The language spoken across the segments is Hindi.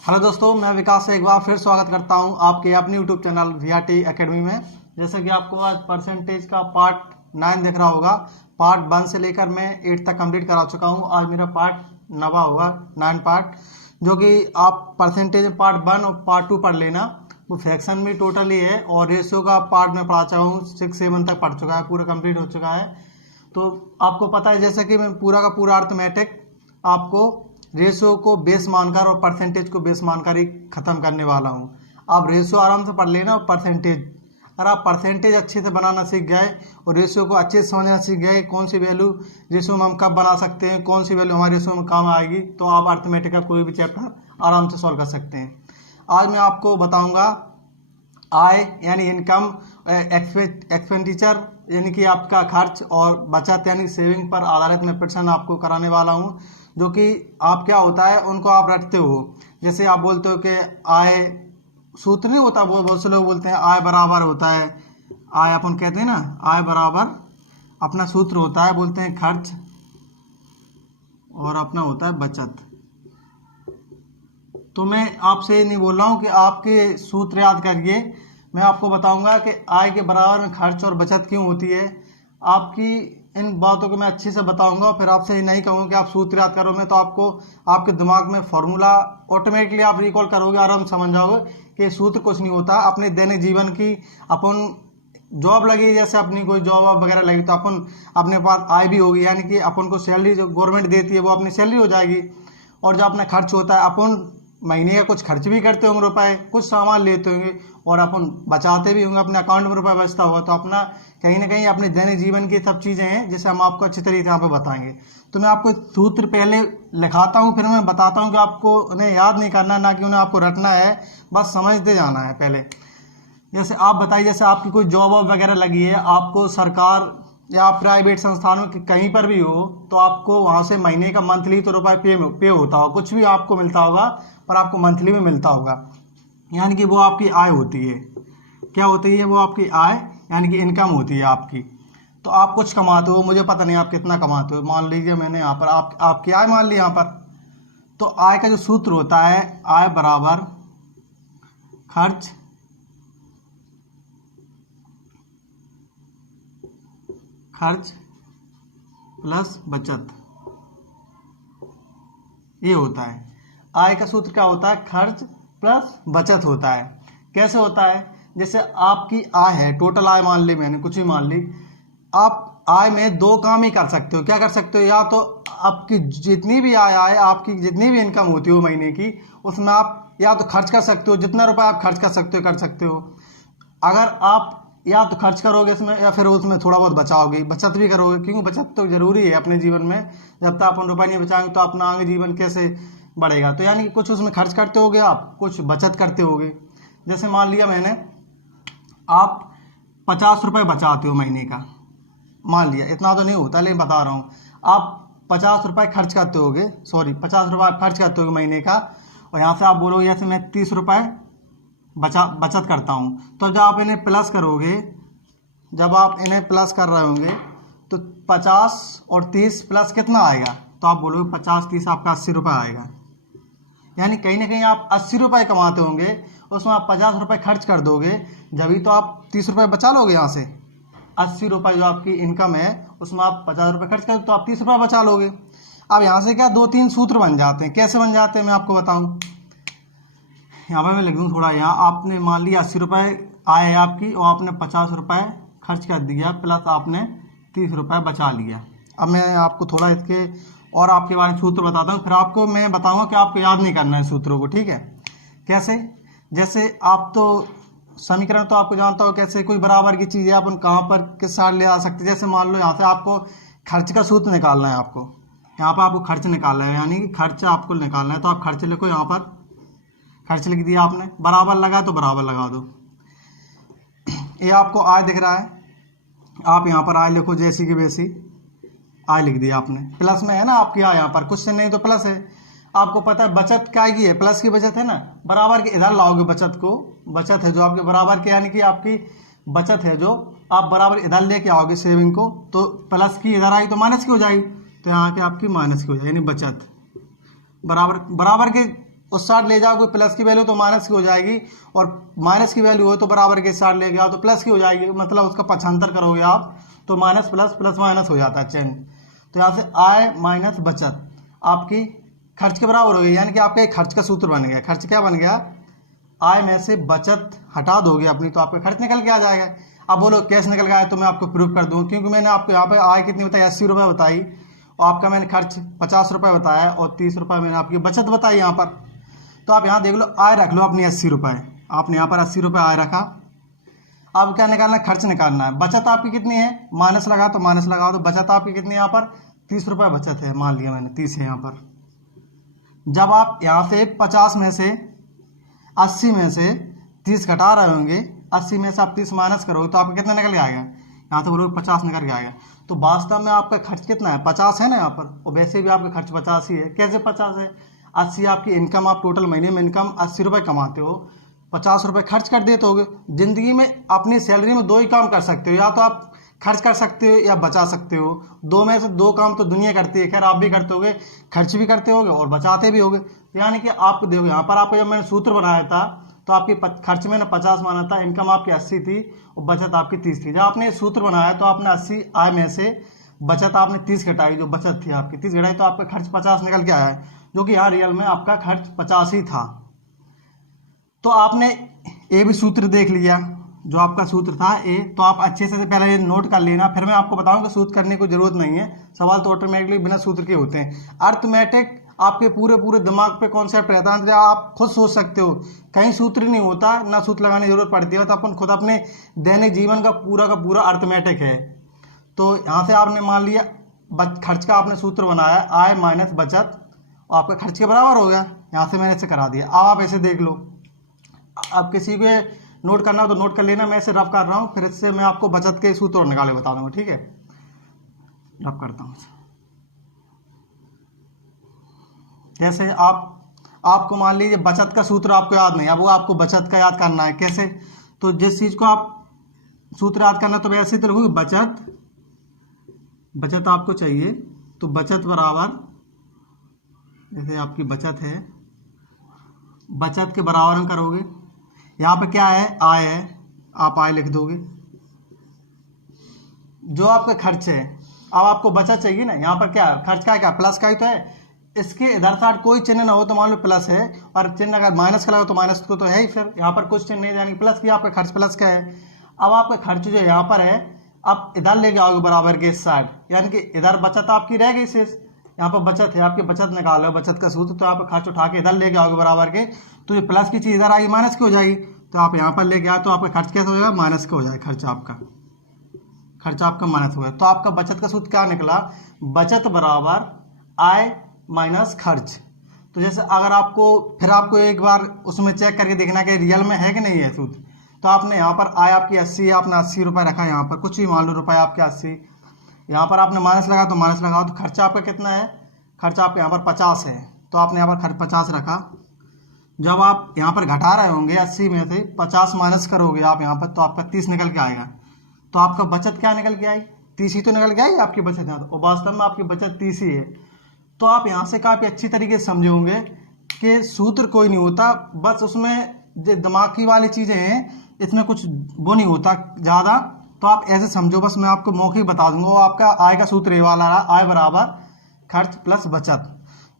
हेलो दोस्तों, मैं विकास से एक बार फिर स्वागत करता हूं आपके अपने यूट्यूब चैनल वीआरटी एकेडमी में। जैसे कि आपको आज परसेंटेज का पार्ट 9 दिख रहा होगा। पार्ट 1 से लेकर मैं 8 तक कंप्लीट करा चुका हूं। आज मेरा पार्ट 9वां होगा, 9 पार्ट, जो कि आप परसेंटेज पार्ट 1 और पार्ट 2 पढ़ लेना। वो फ्रैक्शन भी टोटल ही है और रेशियो का पार्ट में पढ़ा चुका हूँ, 6-7 तक पढ़ चुका है, पूरा कंप्लीट हो चुका है। तो आपको पता है जैसे कि मैं पूरा का पूरा अर्थमेटिक आपको रेशियो को बेस मानकर और परसेंटेज को बेस मानकर ही खत्म करने वाला हूँ। आप रेशियो आराम से पढ़ लेना और परसेंटेज, अगर आप परसेंटेज अच्छे से बनाना सीख गए और रेशियो को अच्छे से समझना सीख गए, कौन सी वैल्यू रेशियो में हम कब बना सकते हैं, कौन सी वैल्यू हमारे रेशियो में काम आएगी, तो आप अर्थमेटिक का कोई भी चैप्टर आराम से सॉल्व कर सकते हैं। आज मैं आपको बताऊँगा आय यानी इनकम, एक्सपेंडिचर यानी कि आपका खर्च, और बचत यानी सेविंग पर आधारित मैं प्रश्न आपको कराने वाला हूँ। जो कि आप क्या होता है उनको आप रटते हो। जैसे आप बोलते हो कि आय सूत्र नहीं होता, वो बहुत से लोग बोलते हैं आय बराबर होता है, आय अपन कहते हैं ना, आय बराबर अपना सूत्र होता है, बोलते हैं खर्च, और अपना होता है बचत। तो मैं आपसे नहीं बोल रहा हूँ कि आपके सूत्र याद करिए, मैं आपको बताऊंगा कि आय के बराबर में खर्च और बचत क्यों होती है। आपकी इन बातों को मैं अच्छे से बताऊंगा, फिर आपसे ये नहीं कहूँगा कि आप सूत्र याद करोगे तो आपको आपके दिमाग में फॉर्मूला ऑटोमेटिकली आप रिकॉल करोगे, आराम समझ जाओगे कि सूत्र कुछ नहीं होता। अपने दैनिक जीवन की अपन जॉब लगी, जैसे अपनी कोई जॉब वगैरह लगी तो अपन अपने पास आय भी होगी, यानी कि अपन को सैलरी जो गवर्नमेंट देती है वो अपनी सैलरी हो जाएगी। और जो अपना खर्च होता है, अपन महीने का कुछ खर्च भी करते होंगे रुपए, कुछ सामान लेते होंगे और अपन बचाते भी होंगे, अपने अकाउंट में रुपए बचता होगा। तो अपना कहीं ना कहीं अपने दैनिक जीवन की सब चीज़ें हैं जिसे हम आपको अच्छी तरीके से यहाँ पे बताएंगे। तो मैं आपको सूत्र पहले लिखाता हूँ, फिर मैं बताता हूँ कि आपको उन्हें याद नहीं करना, ना कि उन्हें आपको रटना है, बस समझते जाना है पहले। जैसे आप बताइए, जैसे आपकी कोई जॉब वगैरह लगी है, आपको सरकार या प्राइवेट संस्थानों की कहीं पर भी हो, तो आपको वहाँ से महीने का मंथली तो रुपये पे होता होगा, कुछ भी आपको मिलता होगा, पर आपको मंथली में मिलता होगा, यानी कि वो आपकी आय होती है। क्या होती है वो आपकी आय, यानी कि इनकम होती है आपकी। तो आप कुछ कमाते हो, मुझे पता नहीं आप कितना कमाते हो, मान लीजिए मैंने यहाँ पर आपकी आय मान ली यहाँ पर। तो आय का जो सूत्र होता है, आय बराबर खर्च प्लस बचत, ये होता है। आय का सूत्र क्या होता है, खर्च प्लस बचत होता है। कैसे होता है, जैसे आपकी आय है, टोटल आय मान ली मैंने, कुछ भी मान ली, आप आय में दो काम ही कर सकते हो। क्या कर सकते हो, या तो आपकी जितनी भी आय आए, आपकी जितनी भी इनकम होती हो महीने की, उसमें आप या तो खर्च कर सकते हो, जितना रुपए आप खर्च कर सकते हो। अगर आप या तो खर्च करोगे इसमें, या फिर उसमें थोड़ा बहुत बचाओगे, बचत भी करोगे, क्योंकि बचत तो जरूरी है अपने जीवन में। जब तक अपन रुपये नहीं बचाएंगे तो अपना आगे जीवन कैसे बढ़ेगा। तो यानी कि कुछ उसमें खर्च करते होगे आप, कुछ बचत करते होगे। जैसे मान लिया मैंने, आप 50 रुपये बचाते हो महीने का, मान लिया, इतना तो नहीं होता लेकिन बता रहा हूँ, आप 50 रुपये खर्च करते होगे, 50 रुपये खर्च करते होगे महीने का, और यहाँ से आप बोलोगे जैसे मैं 30 रुपये बचत करता हूँ। तो जब आप इन्हें प्लस करोगे, जब आप इन्हें प्लस कर रहे होंगे, तो 50 और 30 प्लस कितना आएगा, तो आप बोलोगे 50-30 आपका 80 रुपये आएगा। यानी कहीं ना कहीं आप 80 रुपये कमाते होंगे, उसमें आप 50 रुपये खर्च कर दोगे, जब ही तो आप 30 रुपये बचा लोगे। यहाँ से 80 रुपये जो आपकी इनकम है, उसमें आप 50 रुपये खर्च कर दो तो आप 30 रुपये बचा लोगे। अब यहाँ से क्या 2-3 सूत्र बन जाते हैं। कैसे बन जाते हैं मैं आपको बताऊँ, यहाँ पर मैं लिख दूँ थोड़ा। यहाँ आपने मान लिया 80 रुपये आय है आपकी, और आपने 50 रुपये खर्च कर दिया, प्लस आपने 30 रुपये बचा लिया। अब मैं आपको थोड़ा इसके और आपके बारे में सूत्र बताता हूँ, फिर आपको मैं बताऊँगा कि आपको याद नहीं करना है सूत्रों को, ठीक है। कैसे, जैसे आप तो समीकरण तो आपको जानता हो, कैसे कोई बराबर की चीज़ है अपन कहाँ पर किस साइड ले आ सकते हैं। जैसे मान लो यहाँ से आपको खर्च का सूत्र निकालना है, आपको यहाँ पर आपको खर्च निकालना है, यानी कि खर्च आपको निकालना है, तो आप खर्च लिखो, यहाँ पर खर्च लिख दिया आपने, बराबर लगा तो बराबर लगा दो। ये आपको आय दिख रहा है, आप यहाँ पर आय लिखो, जैसी की वैसी आय लिख दिया आपने, प्लस में है ना आपकी आय, यहाँ पर कुछ से नहीं तो प्लस है। आपको पता है बचत क्या की है, प्लस की बचत है ना, बराबर के इधर लाओगे बचत को, बचत है जो आपके बराबर के, यानी कि आपकी बचत है जो आप बराबर इधर लेके आओगे सेविंग को, तो प्लस की इधर आई तो माइनस की हो जाएगी, तो यहाँ के आपकी माइनस की हो जाएगी, यानी बचत बराबर के उस साइड ले जाओगे प्लस की वैल्यू तो माइनस की हो जाएगी, और माइनस की वैल्यू हो तो बराबर के साइड ले गया तो प्लस की हो जाएगी, मतलब उसका पक्षांतर करोगे आप तो माइनस प्लस प्लस माइनस हो जाता है चेन। तो यहाँ से आय माइनस बचत आपकी खर्च के बराबर हो गई, यानी कि आपका एक खर्च का सूत्र बन गया। खर्च क्या बन गया, आय में से बचत हटा दोगे अपनी तो आपका खर्च निकल के आ जाएगा। अब बोलो कैसे निकल गया है, तो मैं आपको प्रूफ कर दूँ, क्योंकि मैंने आपको यहाँ पे आय कितनी बताई 80 रुपये बताई, और आपका मैंने खर्च 50 रुपये बताया, और 30 रुपये मैंने आपकी बचत बताई यहाँ पर। तो आप यहाँ देख लो आय रख लो अपनी 80 रुपये, आपने यहाँ पर 80 रुपये आय रखा। अब क्या निकालना है, खर्च निकालना है। बचत आपकी कितनी है, माइनस लगा तो माइनस लगाओ, तो बचत आपकी कितनी है यहाँ पर 30 रुपये बचत है, मान लिया मैंने 30 है यहाँ पर। जब आप यहाँ से 50 में से 80 में से 30 घटा रहे होंगे, 80 में से आप 30 माइनस करोगे तो आपका कितना निकल के आएगा, यहाँ तो बोलोगे 50 निकल के आएगा। तो वास्तव में आपका खर्च कितना है, 50 है ना यहाँ पर, और वैसे भी आपका खर्च 50 ही है। कैसे 50 है, 80 आपकी इनकम, आप टोटल महीने में इनकम 80 रुपये कमाते हो, 50 रुपये खर्च कर देते होगे। जिंदगी में अपनी सैलरी में 2 ही काम कर सकते हो, या तो आप खर्च कर सकते हो या बचा सकते हो, 2 में से 2 काम तो दुनिया करती है। खैर आप भी करते होगे, खर्च भी करते होगे और बचाते भी होगे। यानी कि आपको देखो यहाँ पर आपको जब मैंने सूत्र बनाया था तो आपकी खर्च मैंने 50 माना था, इनकम आपकी 80 थी और बचत आपकी 30 थी। जब आपने ये सूत्र बनाया तो आपने 80 आय में से बचत आपने 30 घटाई, जो बचत थी आपकी 30 घटाई, तो आपका खर्च 50 निकल के आया है, जो कि यहाँ रियल में आपका खर्च 50 ही था। तो आपने ये भी सूत्र देख लिया, जो आपका सूत्र था ए, तो आप अच्छे से पहले ये नोट कर लेना, फिर मैं आपको बताऊंगा सूत्र करने की जरूरत नहीं है, सवाल तो ऑटोमेटिकली बिना सूत्र के होते हैं। अर्थमेटिक आपके पूरे दिमाग पे कॉन्सेप्ट रहता है, आप खुद सोच सकते हो, कहीं सूत्र नहीं होता, ना सूत्र लगाने की जरूरत पड़ती है, तो अपन खुद अपने दैनिक जीवन का पूरा अर्थमेटिक है। तो यहाँ से आपने मान लिया खर्च का आपने सूत्र बनाया, आय माइनस बचत, और आपका खर्च के बराबर हो गया। यहाँ से मैंने इसे करा दिया। अब आप ऐसे देख लो, अब किसी को नोट करना हो तो नोट कर लेना, मैं इसे रफ कर रहा हूँ, फिर इससे मैं आपको बचत के सूत्र निकाले बता दूंगा, ठीक है। रफ करता हूँ। जैसे आपको मान लीजिए बचत का सूत्र आपको याद नहीं है, वो आपको बचत का याद करना है। कैसे, तो जिस चीज़ को आप सूत्र याद करना, तो वैसे तो लिखोगे बचत आपको चाहिए, तो बचत बराबर, जैसे आपकी बचत है, बचत के बराबर हम करोगे, यहाँ पे क्या है, आय है, आप आय लिख दोगे, जो आपका खर्च है। अब आपको बचत चाहिए ना, यहाँ पर क्या खर्च का है, क्या प्लस का ही तो है, इसके इधर साइड कोई चिन्ह ना हो तो मान लो प्लस है, और चिन्ह अगर माइनस का लगा तो माइनस को तो है ही, फिर यहाँ पर कुछ चिन्ह नहीं, यानी प्लस की आपका खर्च प्लस का है। अब आपका खर्च जो यहाँ पर है, अब इधर ले जाओगे बराबर के इस साइड, यानी कि इधर बचत आपकी रह गई शेष, यहाँ पर बचत है आपकी, बचत निकालो, बचत का सूत्र, तो यहाँ पर खर्च उठा के इधर ले जाओगे बराबर के, तो जो प्लस की चीज़ इधर आएगी माइनस की हो जाएगी, तो आप यहाँ पर ले गया तो आपका खर्च कैसे हो जाएगा, माइनस का हो जाएगा, खर्च आपका माइनस हो गया। तो आपका बचत का सूत्र क्या निकला, बचत बराबर आय माइनस खर्च। तो जैसे अगर आपको एक बार उसमें चेक करके देखना कि रियल में है कि नहीं है सूत्र, तो आपने यहाँ पर आय आपकी 80 है, आपने 80 रुपये रखा, यहाँ पर कुछ भी मान लो रुपये आपके 80, यहाँ पर आपने माइनस लगा तो माइनस लगाओ, तो खर्चा आपका कितना है, खर्चा आपका यहाँ पर 50 है, तो आपने यहाँ पर खर्च 50 रखा। जब आप यहाँ पर घटा रहे होंगे 80 में से 50 माइनस करोगे आप यहाँ पर, तो आपका 30 निकल के आएगा। तो आपका बचत क्या निकल के आई, 30 ही तो निकल के आई आपकी बचत यहाँ, तो वास्तव में आपकी बचत 30 ही है। तो आप यहाँ से काफ़ी अच्छी तरीके से समझे होंगे कि सूत्र कोई नहीं होता, बस उसमें जो दिमागी वाली चीज़ें हैं, इसमें कुछ वो नहीं होता ज़्यादा। तो आप ऐसे समझो, बस मैं आपको मौखिक बता दूंगा, वो आपका आय का सूत्र ये वाला रहा, आय बराबर खर्च प्लस बचत।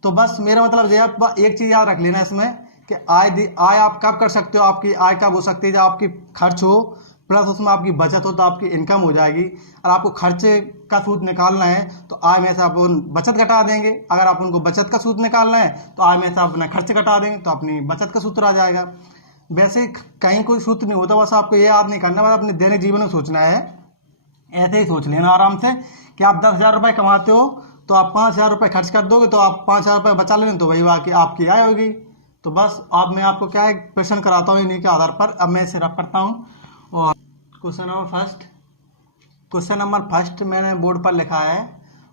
तो बस मेरा मतलब ये, एक चीज़ याद रख लेना इसमें कि आय आप कब कर सकते हो, आपकी आय कब हो सकती है, जब आपकी खर्च हो प्लस उसमें आपकी बचत हो, तो आपकी इनकम हो जाएगी। और आपको खर्चे का सूत्र निकालना है तो आय में से आप बचत घटा देंगे, अगर आप उनको बचत का सूत्र निकालना है तो आय में से आप अपना खर्च घटा देंगे, तो अपनी बचत का सूत्र आ जाएगा। वैसे कहीं कोई सूत्र नहीं होता, बस आपको ये याद नहीं करना, बस अपने दैनिक जीवन में सोचना है। ऐसे ही सोच लेना आराम से कि आप 10,000 रुपये कमाते हो तो आप 5,000 रुपये खर्च कर दोगे, तो आप 5,000 रुपये बचा लेंगे, तो वही आपकी आय होगी। तो बस अब मैं आपको क्या है क्वेश्चन कराता हूँ इन्हीं के आधार पर। अब मैं इसे रफ करता हूँ। और क्वेश्चन नंबर फर्स्ट मैंने बोर्ड पर लिखा है,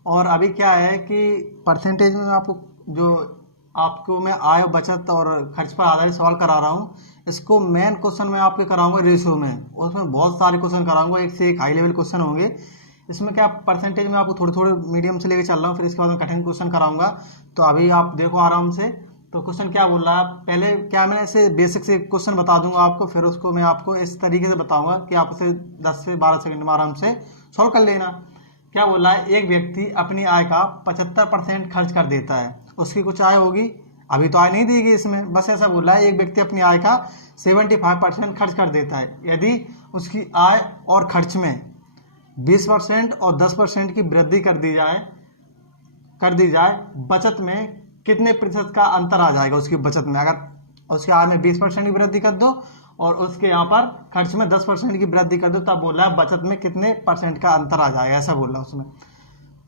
और अभी क्या है कि परसेंटेज में आपको मैं आय बचत और खर्च पर आधारित सवाल करा रहा हूँ। इसको मेन क्वेश्चन मैं आपके कराऊंगा रेशियो में, उसमें बहुत सारे क्वेश्चन कराऊंगा, एक से एक हाई लेवल क्वेश्चन होंगे। इसमें क्या परसेंटेज में आपको थोड़े मीडियम से लेके चल रहा हूँ, फिर इसके बाद मैं कठिन क्वेश्चन कराऊंगा। तो अभी आप देखो आराम से। तो क्वेश्चन क्या बोल रहा है, पहले क्या मैंने ऐसे बेसिक से क्वेश्चन बता दूंगा आपको, फिर उसको मैं आपको इस तरीके से बताऊंगा कि आप उसे 10 से 12 सेकंड में आराम से सॉल्व कर लेना। क्या बोल रहा है, एक व्यक्ति अपनी आय का 75% खर्च कर देता है। उसकी कुछ आय होगी, अभी तो आय नहीं दी गई इसमें, बस ऐसा बोल रहा है एक व्यक्ति अपनी आय का 75% खर्च कर देता है। यदि उसकी आय और खर्च में 20% और 10% की वृद्धि कर दी जाए, बचत में कितने प्रतिशत का अंतर आ जाएगा उसकी बचत में। अगर उसके आय में 20% की वृद्धि कर दो और उसके यहाँ पर खर्च में 10% की वृद्धि कर दो, तब बोल रहा है बचत में कितने परसेंट का अंतर आ जाएगा, ऐसा बोल रहा है उसमें।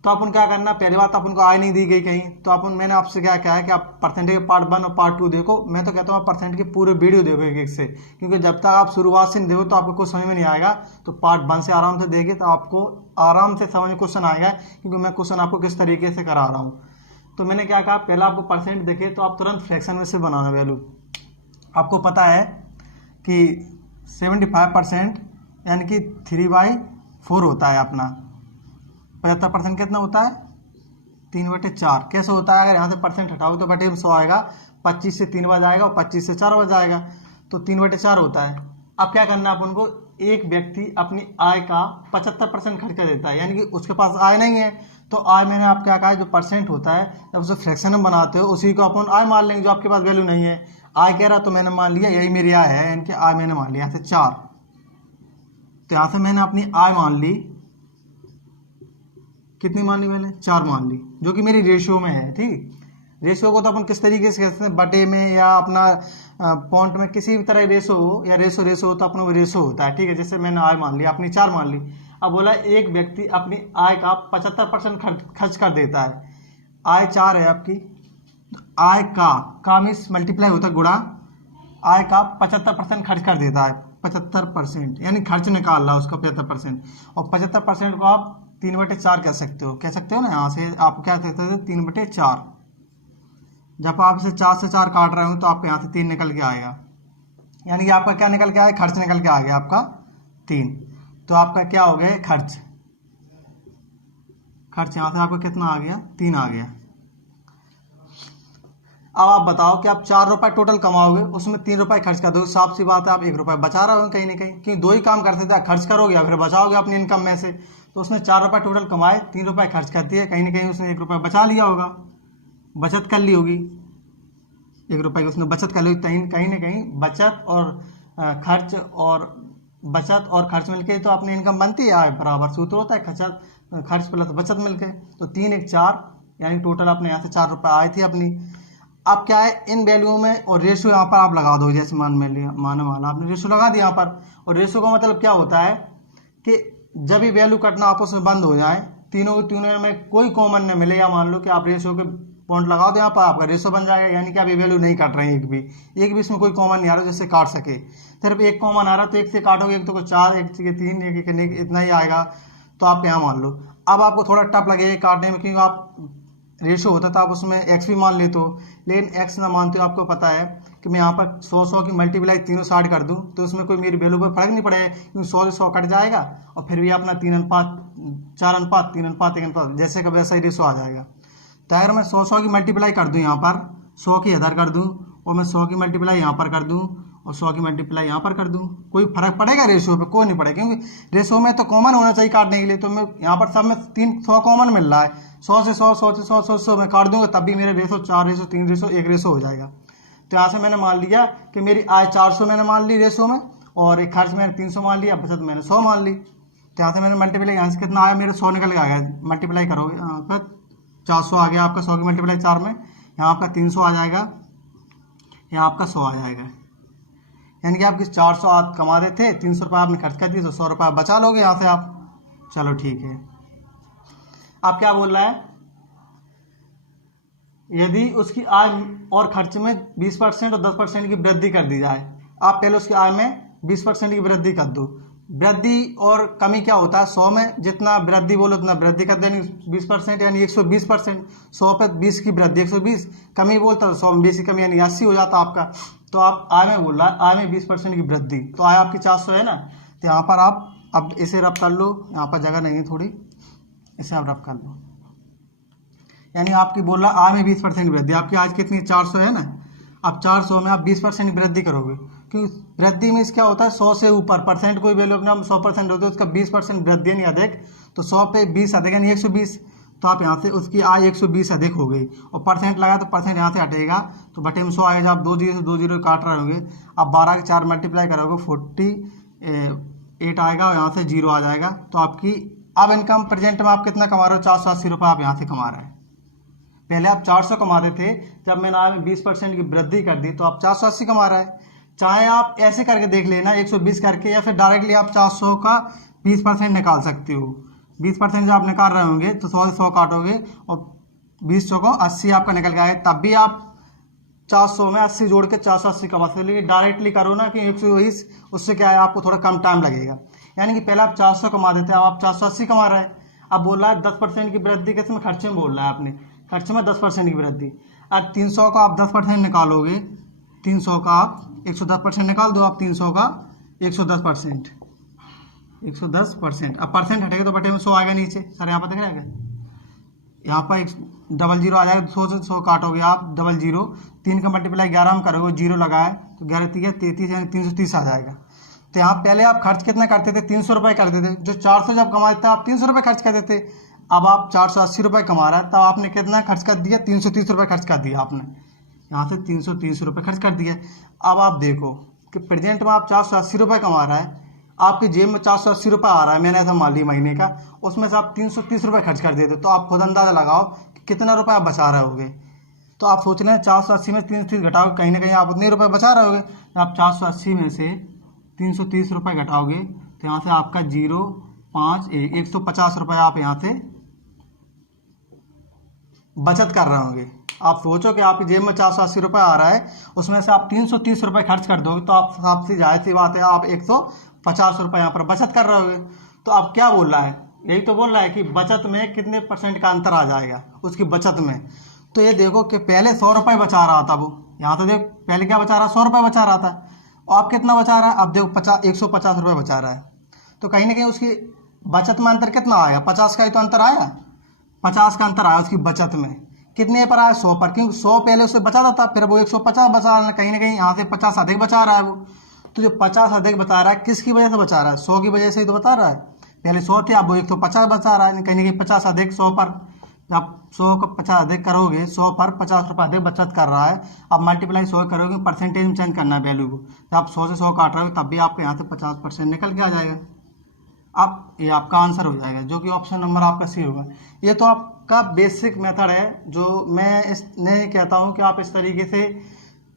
तो अपन क्या करना, पहली बात अपन को आय नहीं दी गई कहीं, तो अपन मैंने आपसे क्या कहा है कि आप परसेंटेज के पार्ट 1 और पार्ट 2 देखो। मैं तो कहता हूँ आप परसेंट के पूरे वीडियो देखो एक एक से, क्योंकि जब तक आप शुरुआत से नहीं देखो तो आपको कुछ समझ में नहीं आएगा। तो पार्ट 1 से आराम से देखिए तो आपको आराम से समझ में क्वेश्चन आएगा, क्योंकि मैं क्वेश्चन आपको किस तरीके से करा रहा हूँ। तो मैंने क्या कहा, पहला आपको परसेंट देखे तो आप तुरंत फ्रैक्शन में से बनाना वैल्यू। आपको पता है कि 75% यानी कि 3/4 होता है अपना। 75% कितना होता है, 3/4। कैसे होता है, अगर यहाँ से परसेंट हटाओ तो बटे में 100 आएगा, 25 से 3 बार जाएगा और 25 से 4 बार जाएगा, तो 3/4 होता है। अब क्या करना है अपन को, एक व्यक्ति अपनी आय का 75% खर्च कर देता है, यानी कि उसके पास आय नहीं है। तो आय मैंने आप क्या कहा है, जो परसेंट होता है जब उसे फ्रैक्शन में बनाते हो उसी को अपन आय मान लेंगे, जो आपके पास वैल्यू नहीं है। आय कह रहा तो मैंने मान लिया यही मेरी आय है, यानी कि आय मैंने मान लिया यहाँ से 4। तो यहाँ से मैंने अपनी आय मान ली, कितनी मान ली मैंने, 4 मान ली, जो कि मेरी रेशियो में है। ठीक, रेशियो को तो अपन किस तरीके से कहते हैं, बटे में या अपना पॉइंट में, किसी भी तरह रेशो हो या रेशो हो तो अपना वो रेशो होता है। ठीक है, जैसे मैंने आय मान लिया, अपनी 4 मान ली। अब बोला एक व्यक्ति अपनी आय का 75% खर्च कर देता है। आय 4 है आपकी, आय का मीन्स मल्टीप्लाई होता है गुणा, आय का 75% खर्च कर देता है। 75% यानी खर्च निकाल रहा है उसका 75%, और 75% को आप 3/4 कह सकते हो ना। यहाँ से आप क्या कह सकते हो, 3/4। जब आप इसे 4 से 4 काट रहे हो तो आपको यहाँ से 3 निकल के आएगा, यानी कि आपका क्या निकल के आया, खर्च निकल के आ गया आपका 3। तो आपका क्या हो गया, खर्च यहाँ से आपका कितना आ गया, 3 आ गया। अब आप बताओ कि आप 4 रुपए टोटल कमाओगे, उसमें 3 रुपए खर्च कर दोगे, साफ सी बात है आप 1 रुपए बचा रहे हो कहीं ना कहीं, क्योंकि 2 ही काम करते थे, खर्च करोगे या फिर बचाओगे अपनी इनकम में से। तो उसने 4 रुपए टोटल कमाए, 3 रुपए खर्च कर दिए, कहीं ना कहीं उसने 1 रुपए बचा लिया होगा, बचत कर ली होगी, 1 रुपए की उसने बचत कर ली। कहीं ना कहीं बचत और खर्च मिलके तो अपनी इनकम बनती है, आय बराबर सूत्र होता है खर्च प्लस बचत मिलके। तो 3 1 4 यानी टोटल अपने यहाँ से 4 रुपए आए थे अपनी। अब क्या है, इन वैल्यू में और रेशियो यहाँ पर आप लगा दो, जैसे माने वाला आपने रेशियो लगा दिया यहाँ पर। और रेशियो का मतलब क्या होता है कि जब भी वैल्यू कटना आपस में बंद हो जाए, तीनों में कोई कॉमन न मिले, या मान लो कि आप रेशियो के पॉइंट लगा दो यहाँ पर, आपका रेशियो बन जाएगा, यानी कि अभी वैल्यू नहीं काट रहे हैं, एक भी इसमें कोई कॉमन नहीं आ रहा जिससे काट सके। सिर्फ एक कॉमन आ रहा तो एक से काटोगे, एक तो 4, एक से 3, एक इतना ही आएगा, तो आप यहाँ मान लो। अब आपको थोड़ा टफ लगेगा काटने में, क्योंकि आप रेशियो होता था आप उसमें एक्स भी मान लेते हो, लेकिन एक्स ना मानते हो। आपको पता है कि मैं यहाँ पर 100 की मल्टीप्लाई तीनों साइड कर दूँ तो उसमें कोई मेरी वैल्यू पर फर्क नहीं पड़ेगा, क्योंकि 100 से 100 कट जाएगा और फिर भी अपना 3:4, जैसे का वैसा ही रेशियो आ जाएगा। तो अगर मैं 100 की मल्टीप्लाई कर दूँ यहाँ पर, 100 की इधर कर दूँ, और मैं 100 की मल्टीप्लाई यहाँ पर कर दूँ और 100 की मल्टीप्लाई यहाँ पर कर दूँ, कोई फर्क पड़ेगा रेशियो पे? कोई नहीं पड़ेगा, क्योंकि रेशियो में तो कॉमन होना चाहिए काटने के लिए। तो मैं यहाँ पर सब में 100 कॉमन मिल रहा है, 100 से 100 मैं काट दूंगा, तब भी मेरे रेशो 4 रेशो 3 रेशो 1 रेशो हो जाएगा। तो यहाँ से मैंने मान लिया कि मेरी आय 400 मैंने मान ली रेशो में, और एक खर्च मैंने 300 मान लिया, बचत मैंने 100 मान ली। तो यहाँ से मैंने मल्टीप्लाई, यहाँ से कितना आया मेरे 100 निकल के आ गया। मल्टीप्लाई करोगे फिर 400 आ गया आपका, 100 की मल्टीप्लाई 4 में, यहाँ आपका 300 आ जाएगा, यहाँ आपका 100 आ जाएगा। यानी कि आपकी 400 आप कमा रहे थे, 300 रुपये आपने खर्च कर दिए, तो 100 रुपये आप बचा लोगे यहाँ से आप। चलो ठीक है। अब क्या बोल रहा है, यदि उसकी आय और खर्च में 20% और 10% की वृद्धि कर दी जाए। आप पहले उसकी आय में 20% की वृद्धि कर दो। वृद्धि और कमी क्या होता है, 100 में जितना वृद्धि बोलो उतना वृद्धि कर देनी, 20% यानी 120%। 100 पे 20 की वृद्धि 120, कमी बोलता तो 100 में 20 की कमी यानी 80 हो जाता आपका। तो आप आय में बोल रहा है, आय में 20% की वृद्धि, तो आय आपकी 400 है ना। तो यहाँ पर आप अब इसे रब कर लो, यहाँ पर जगह नहीं है थोड़ी, इसे आप रब कर लो। यानी आपकी बोल रहा आय में 20% वृद्धि। आपकी आज कितनी 400 है ना, अब 400 में आप 20% वृद्धि करोगे, क्योंकि वृद्धि में क्या होता है 100 से ऊपर परसेंट कोई वैल्यू अपना 100% होती है, उसका 20% वृद्धि नहीं अधिक, तो 100 पे 20 अधिक यानी 120, तो आप यहाँ से उसकी आय 120 अधिक हो गई, और परसेंट लगा तो परसेंट यहाँ से हटेगा, तो बटे में 100 आएगा। आप 2 जीरो से 2 जीरो काट रहे होंगे, आप 12 के 4 मल्टीप्लाई करोगे 48 आएगा, और यहाँ से 0 आ जाएगा। तो आपकी अब इनकम प्रेजेंट में आप कितना कमा रहे हो, 480 रुपये आप यहाँ से कमा रहे हैं। पहले आप 400 कमाते थे, जब मैंने आय में 20% की वृद्धि कर दी तो आप 480 कमा रहे हैं। चाहे आप ऐसे करके देख लेना 120 करके, या फिर डायरेक्टली आप 400 का 20% निकाल सकते हो। 20% जब आप निकाल रहे होंगे तो 100 से 100 काटोगे और 20 को 80 आपका निकल के आएगा, तब भी आप 400 में 80 जोड़ के 480 कमा सकते हो। लेकिन डायरेक्टली करो ना कि 120, उससे क्या है आपको थोड़ा कम टाइम लगेगा। यानी कि पहले आप 400 कमा देते हैं, अब आप 480 कमा रहे हैं। अब बोल रहा है 10% की वृद्धि, किस में, खर्चे में बोल रहा है आपने, खर्चे में 10% की वृद्धि। अब 300 का आप 10% निकालोगे, 300 का आप 110% निकाल दो, आप 300 का 110%, 110%। अब परसेंट हटेगा तो बटे में 100 आएगा नीचे, सर यहाँ पर दिख रहा है क्या, यहाँ पर 00 आ जाएगा, 100 से 100 काटोगे आप 00, 3 का मल्टीप्लाई 11 में करोगे, 0 लगाए तो 11 3 33 यानी 330 आ जाएगा। तो यहाँ पहले आप खर्च कितना करते थे, 300 रुपये करते थे। जो 400 जब कमाते थे आप 300 रुपये खर्च करते थे, अब आप 480 रुपये कमा रहा है, तब आपने कितना खर्च कर दिया, 330 रुपये खर्च कर दिया आपने, यहाँ से 330 रुपये खर्च कर दिया। अब आप देखो कि प्रेजेंट में आप 480 रुपये कमा रहा है, आपकी जेब में 480 रुपये आ रहा है, मैंने ऐसा मान लिया महीने का, उसमें से आप 330 रुपये खर्च कर देते, तो आप खुद अंदाजा लगाओ कि कितना रुपये आप बचा रहे होगे। तो आप सोच रहे हैं 480 में 330 घटाओगे, कहीं ना कहीं आप उतने रुपये बचा रहे होगे। आप 480 में से 330 रुपये घटाओगे तो यहाँ से आपका 150 रुपये आप यहाँ से बचत कर रहे होंगे। आप सोचो कि आपकी जेब में 480 रुपये आ रहा है, उसमें से आप 330 रुपये खर्च कर दोगे, तो आप आपसे जाहिर सी बात है आप 150 रुपये यहाँ पर बचत कर रहे होगे। तो अब क्या बोल रहा है, यही तो बोल रहा है कि बचत में कितने % का अंतर आ जाएगा उसकी बचत में। तो ये देखो कि पहले 100 रुपये बचा रहा था वो, यहाँ तो देखो पहले क्या बचा रहा, 100 रुपये बचा रहा था, और आप कितना बचा रहा है, अब देखो 150 रुपये बचा रहा है। तो कहीं ना कहीं उसकी बचत में अंतर कितना आया, 50 का ही तो अंतर आया, 50 का अंतर आया उसकी बचत में। कितने पर आया, 100 पर, क्योंकि 100 पहले उससे बचा रहा था, फिर वो 150 बचा रहा है, कहीं ना कहीं यहाँ से 50 अधिक बचा रहा है वो। तो जो 50 अधिक बचा रहा है किसकी वजह से बचा रहा है, 100 की वजह से ही तो बता रहा है। पहले 100 थे, अब वो 150 बचा रहा है, कहीं ना कहीं 50 अधिक 100 पर, आप 100 को 50 अधिक करोगे, 100 पर 50 रुपये अधिक बचत कर रहा है। अब मल्टीप्लाई 100 करोगे, परसेंटेज में चेंज करना है वैल्यू को, तो आप 100 से 100 काट रहे हो, तब भी आपके यहाँ से 50% निकल के आ जाएगा। अब ये आपका आंसर हो जाएगा, जो कि ऑप्शन नंबर आपका सी होगा। ये तो आपका बेसिक मेथड है, जो मैं इस नहीं कहता हूँ कि आप इस तरीके से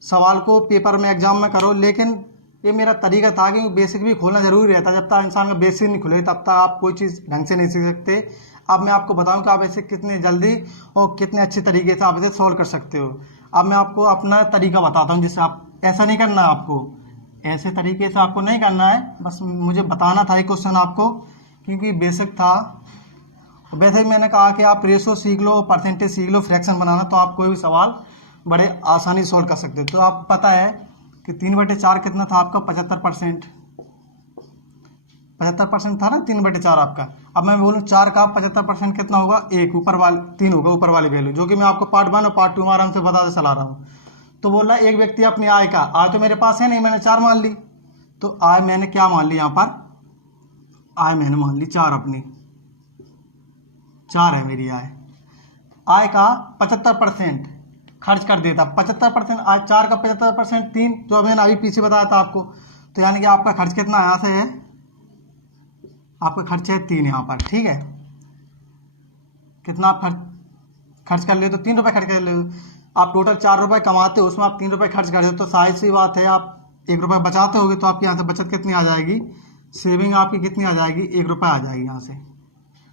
सवाल को पेपर में एग्जाम में करो, लेकिन ये मेरा तरीका था कि बेसिक भी खोलना जरूरी रहता है। जब तक इंसान का बेसिक नहीं खुले तब तक आप कोई चीज़ ढंग से नहीं सीख सकते। अब मैं आपको बताऊं कि आप ऐसे कितने जल्दी और कितने अच्छे तरीके से आप इसे सॉल्व कर सकते हो। अब मैं आपको अपना तरीका बताता हूं, जिससे आप ऐसा नहीं करना, आपको ऐसे तरीके से आपको नहीं करना है, बस मुझे बताना था एक क्वेश्चन आपको, क्योंकि बेसिक था। वैसे ही मैंने कहा कि आप रेशो सीख लो, परसेंटेज सीख लो, फ्रैक्शन बनाना, तो आप कोई भी सवाल बड़े आसानी सॉल्व कर सकते हो। तो आप पता है कि 3/4 कितना था आपका, 75%, 75% था ना 3/4 आपका। अब मैं बोलूँ 4 का 75% कितना होगा, 1 ऊपर वाले 3 होगा, ऊपर वाली वैल्यू, जो कि मैं आपको पार्ट 1 और पार्ट 2 में आराम से बताते चला रहा हूँ। तो बोल रहा है एक व्यक्ति अपनी आय का, आय तो मेरे पास है नहीं, मैंने 4 मान ली, तो आय मैंने क्या मान ली, यहाँ पर आय मैंने मान ली 4, अपनी 4 है मेरी आय। आय का 75% खर्च कर देता, 75% आज 4 का 75% 3, जो मैंने अभी पीछे बताया था आपको। तो यानी कि आपका खर्च कितना यहाँ से है, आपका खर्च है 3 यहाँ पर, ठीक है। कितना आप खर्च कर ले तो 3 रुपये खर्च कर ले। आप टोटल 4 रुपये कमाते हो, उसमें आप 3 रुपये खर्च कर दो, तो सारी सी बात है आप 1 रुपये बचाते होगे, तो आपके यहाँ से बचत कितनी आ जाएगी, सेविंग आपकी कितनी आ जाएगी, 1 रुपये आ जाएगी। यहाँ से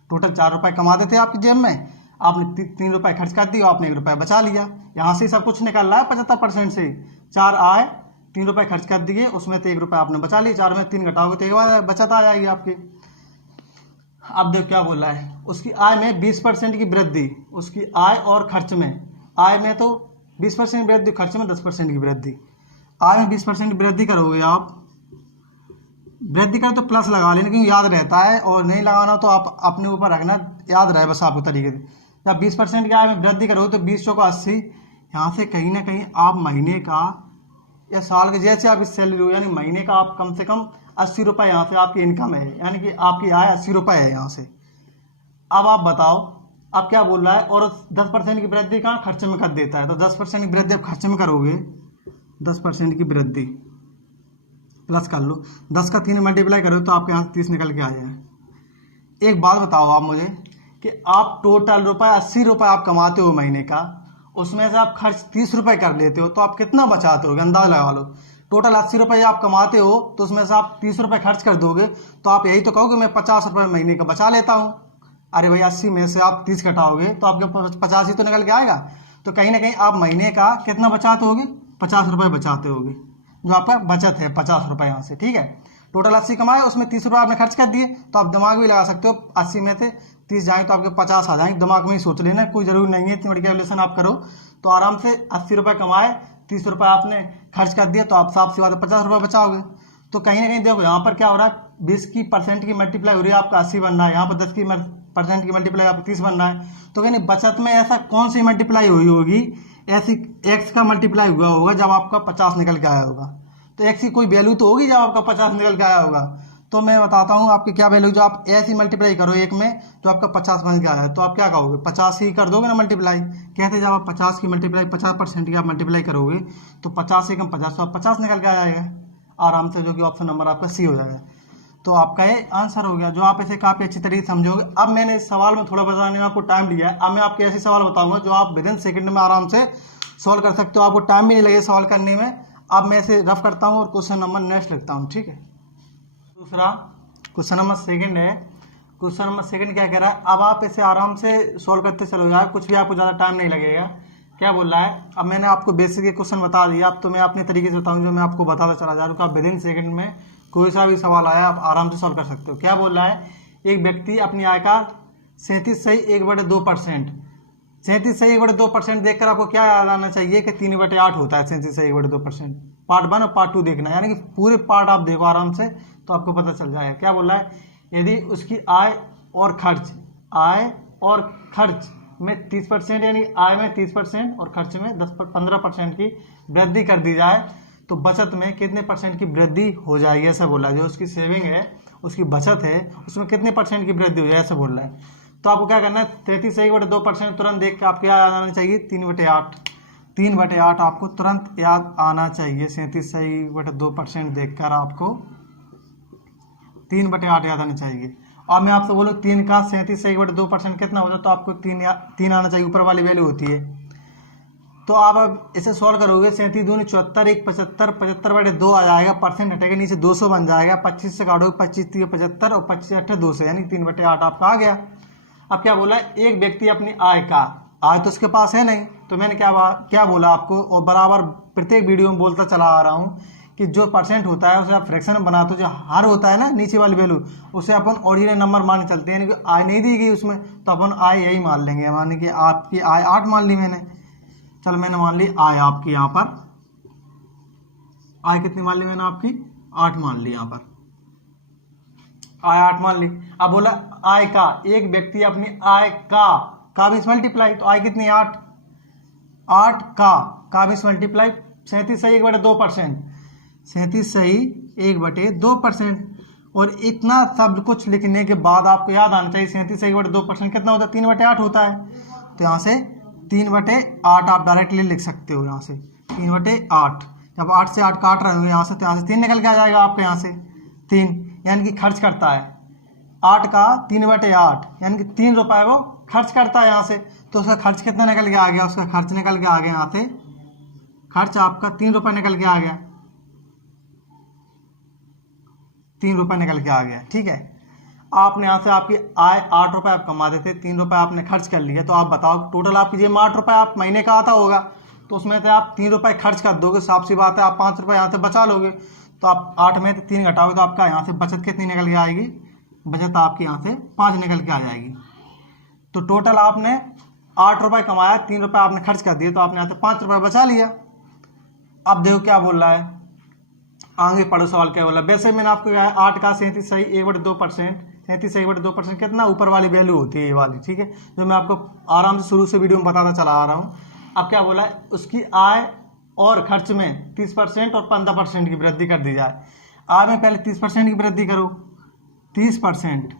टोटल 4 रुपये कमाते थे आपकी जेब में, आपने 3 रुपये खर्च कर दिया, आपने 1 रुपये बचा लिया। यहाँ से सब कुछ निकल रहा है 75% से। 4 आए, 3 रुपये खर्च कर दिए, उसमें तो 1 रुपये आपने बचा लिया। 4 में 3 घटाओगे तो 1 बार बचत आ जाएगी आपकी। अब देखो क्या बोल रहा है, उसकी आय में 20% की वृद्धि, उसकी आय और खर्च में, आय में तो 20% की वृद्धि, खर्च में 10% की वृद्धि। आय में 20% की वृद्धि करोगे आप, वृद्धि कर तो प्लस लगा लेना, क्योंकि याद रहता है, और नहीं लगाना तो आप अपने ऊपर रखना, याद रहे बस आपको तरीके से। जब 20% की आय में वृद्धि करोगे तो 20 चौका 80, यहाँ से कहीं ना कहीं आप महीने का या साल के जैसे आप इस सैलरी हो, यानी महीने का आप कम से कम 80 रुपये यहाँ से आपकी इनकम है, यानी कि आपकी आय 80 रुपये है यहाँ से। अब आप बताओ, अब क्या बोल रहा है, और 10% की वृद्धि कहाँ खर्चे में कर देता है, तो 10% की वृद्धि आप खर्चे में करोगे, 10% की वृद्धि प्लस कर लो, 10 का 3 मल्टीप्लाई करो तो आपके यहाँ से 30 निकल के आ जाए। एक बात बताओ आप मुझे कि आप टोटल रुपये 80 रुपये आप कमाते हो महीने का, उसमें से आप खर्च 30 रुपये कर लेते हो, तो आप कितना बचाते हो, अंदाज लगा लो। टोटल 80 रुपये आप कमाते हो तो उसमें से आप 30 रुपये खर्च कर दोगे, तो आप यही तो कहोगे मैं 50 रुपये महीने का बचा लेता हूँ। अरे भाई 80 में से आप 30 घटाओगे तो आपके 50 ही तो निकल के आएगा। तो कहीं ना कहीं आप महीने का कितना बचाते होगे, 50 रुपये बचाते होगे, जो आपका बचत है 50 रुपये यहाँ से, ठीक है। टोटल 80 कमाए, उसमें 30 रुपये आपने खर्च कर दिए, तो आप दिमाग भी लगा सकते हो 80 में से 30 जाए तो आपके 50 आ जाएंगे, दिमाग में ही सोच लेना, कोई जरूरी नहीं है इतनी बड़ी कैलकुलेशन आप करो। तो आराम से 80 रुपये कमाए, 30 रुपये आपने खर्च कर दिया, तो आप साफ सी बात है 50 रुपये बचाओगे। तो कहीं ना कहीं देखो यहाँ पर क्या हो रहा है, 20 की % की मल्टीप्लाई हो रही है, आपका 80 बन रहा है, यहाँ पर 10 की % की मल्टीप्लाई आपका 30 बन रहा है। तो कहीं बचत में ऐसा कौन सी मल्टीप्लाई हुई होगी, ऐसी एक्स का मल्टीप्लाई हुआ होगा जब आपका 50 निकल के आया होगा। तो एक्स की कोई वैल्यू तो होगी जब आपका 50 निकल के आया होगा। तो मैं बताता हूँ आपकी क्या वैल्यू, जो आप ऐसी मल्टीप्लाई करो एक में जो आपका 50 बन के आया है, तो आप क्या कहोगे, 50 ही कर दोगे ना मल्टीप्लाई। कहते जब आप 50 की मल्टीप्लाई 50% की आप मल्टीप्लाई करोगे तो 50 से कम 50 तो आप 50 निकल के आ जाएगा आराम से, जो कि ऑप्शन नंबर आपका सी हो जाएगा। तो आपका ये आंसर हो गया, जो आप इसे काफ़ी अच्छी तरीके से समझोगे। अब मैंने इस सवाल में थोड़ा बताने में आपको टाइम लिया है, अब मैं आपके ऐसे सवाल बताऊंगा जो आप विदिन सेकंड में आराम से सॉल्व कर सकते हो, आपको टाइम भी नहीं लगे सवाल करने में। अब मैं इसे रफ करता हूँ और क्वेश्चन नंबर नेक्स्ट लिखता हूँ, ठीक है। दूसरा क्वेश्चन नंबर सेकंड है, क्वेश्चन नंबर सेकंड क्या कह रहा है, अब आप इसे आराम से सॉल्व करते चलो जाए, कुछ भी आपको ज़्यादा टाइम नहीं लगेगा। क्या बोल रहा है, अब मैंने आपको बेसिक के क्वेश्चन बता दिया, अब तो मैं अपने तरीके से बताऊँ जो मैं आपको बताता चला जा रहा हूँ। आप विदिन सेकंड में कोई सा भी सवाल आया आप आराम से सॉल्व कर सकते हो। क्या बोल रहा है, एक व्यक्ति अपनी आय का 37.2%, 37.2% देखकर आपको क्या याद आना चाहिए कि 3/8 होता है 37.2%। पार्ट 1 और पार्ट 2 देखना है, यानी कि पूरे पार्ट आप देखो आराम से तो आपको पता चल जाएगा। क्या बोल रहा है, यदि उसकी आय और खर्च में 30%, यानी आय में 30% और खर्च में 15% की वृद्धि कर दी जाए तो बचत में कितने % की वृद्धि हो जाएगी, ऐसा बोल रहा है। जो उसकी सेविंग है, उसकी बचत है, उसमें कितने % की वृद्धि हो जाए, ऐसा बोल रहा है। तो आपको क्या करना है, 33.2% तुरंत देख के आपको याद आना चाहिए 3/8, 3/8 आपको तुरंत याद आना चाहिए। 37.2% देखकर आपको 3/8 याद आना चाहिए। और मैं आपसे बोलूँ 3 का 37.2% कितना होता है, तो आपको 3 आना चाहिए, ऊपर वाली वैल्यू होती है। तो आप अब इसे सॉल्व करोगे, 37 दूनी 74, 1 75, 75/2 आ जाएगा, परसेंट हटेगा नीचे 200 बन जाएगा, 25 से काटोगे 25 3 75 और 25 8 200, यानी 3/8 आपका आ गया। अब क्या बोला, एक व्यक्ति अपनी आय तो उसके पास है नहीं, तो मैंने क्या बोला आपको, और बराबर प्रत्येक वीडियो में बोलता चला आ रहा हूँ कि जो % होता है उसे आप फ्रैक्शन में बनाते हो, जो हर होता है ना नीचे वाली वैल्यू, उसे अपन ऑर्डिनल नंबर मान चलते हैं, यानी कि आय नहीं दी गई उसमें तो अपन आय यही मान लेंगे, माने कि आपकी आय 8 मान ली मैंने, चल मैंने मान ली आय आपकी, यहाँ पर आय कितनी मान ली मैंने, आपकी 8 मान ली, यहाँ पर आय 8 मान ली। अब बोला आय का, एक व्यक्ति अपनी आय का भी मल्टीप्लाई, तो आय कितनी 8 का भी मल्टीप्लाई 37.2%, 37.2%। और इतना सब कुछ लिखने के बाद आपको याद आना चाहिए 37.2% कितना होता है, 3/8 होता है। तो यहाँ से 3/8 आप डायरेक्टली लिख सकते हो, यहाँ से 3/8। जब 8 से 8 काट रहे हो यहाँ से, तो यहाँ से 3 निकल के आ जाएगा आपके, यहाँ से 3, यानी कि खर्च करता है 8 का 3/8, यानी कि 3 रुपये वो खर्च करता है यहाँ से। तो उसका खर्च कितना निकल के आ गया, उसका खर्च निकल के आ गया यहाँ से, खर्च आपका 3 रुपये निकल के आ गया, 3 रुपये निकल के आ गया, ठीक है। आपने यहाँ से आपकी आय 8 रुपये आप कमा देते, 3 रुपये आपने खर्च कर लिया, तो आप बताओ टोटल आपकी जेब में 8 रुपये आप महीने का आता होगा, तो उसमें से आप 3 रुपये खर्च कर दोगे, साफ सी बात है आप 5 रुपये यहाँ से बचा लोगे। तो आप 8 में 3 घटाओगे तो आपका यहाँ से बचत कितनी निकल के आएगी, बचत आपकी यहाँ से 5 निकल के आ जाएगी। तो टोटल आपने 8 रुपये कमाया, 3 रुपये आपने खर्च कर दिए, तो आपने यहाँ से 5 रुपये बचा लिया। अब देखो क्या बोल रहा है, आगे पढ़ो सवाल क्या बोला। वैसे मैंने आपको कहा 8 का 37.2%, 33.2% कितना ऊपर वाली वैल्यू होती है ये वाली, ठीक है, जो मैं आपको आराम से शुरू से वीडियो में बताता चला आ रहा हूँ। अब क्या बोला है, उसकी आय और खर्च में 30% और 15% की वृद्धि कर दी जाए। आय में पहले 30% की वृद्धि करो, 30%,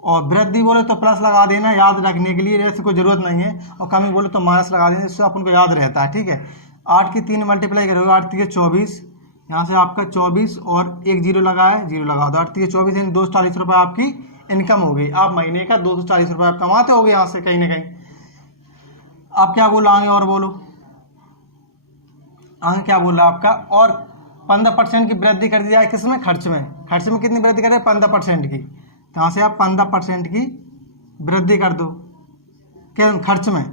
और वृद्धि बोले तो प्लस लगा देना याद रखने के लिए, ऐसे कोई जरूरत नहीं है, और कमी बोले तो माइनस लगा देना, इससे अपन को याद रहता है, ठीक है। 8 की 3 मल्टीप्लाई करोगे, 8 3 24, यहाँ से आपका 24 और एक जीरो लगा है, जीरो लगा दो, 8 3 24 यानी 240 रुपये आपकी इनकम हो गई। आप महीने का 240 रुपये आप कमाते होगे यहाँ से कहीं ना कहीं। आप क्या बोला आगे, और बोलो आगे क्या बोला आपका, और 15% की वृद्धि कर दी जाए किसमें, खर्च में। खर्च में कितनी वृद्धि करें, 15% की, तो यहाँ से आप 15% की वृद्धि कर दो क्या खर्च में,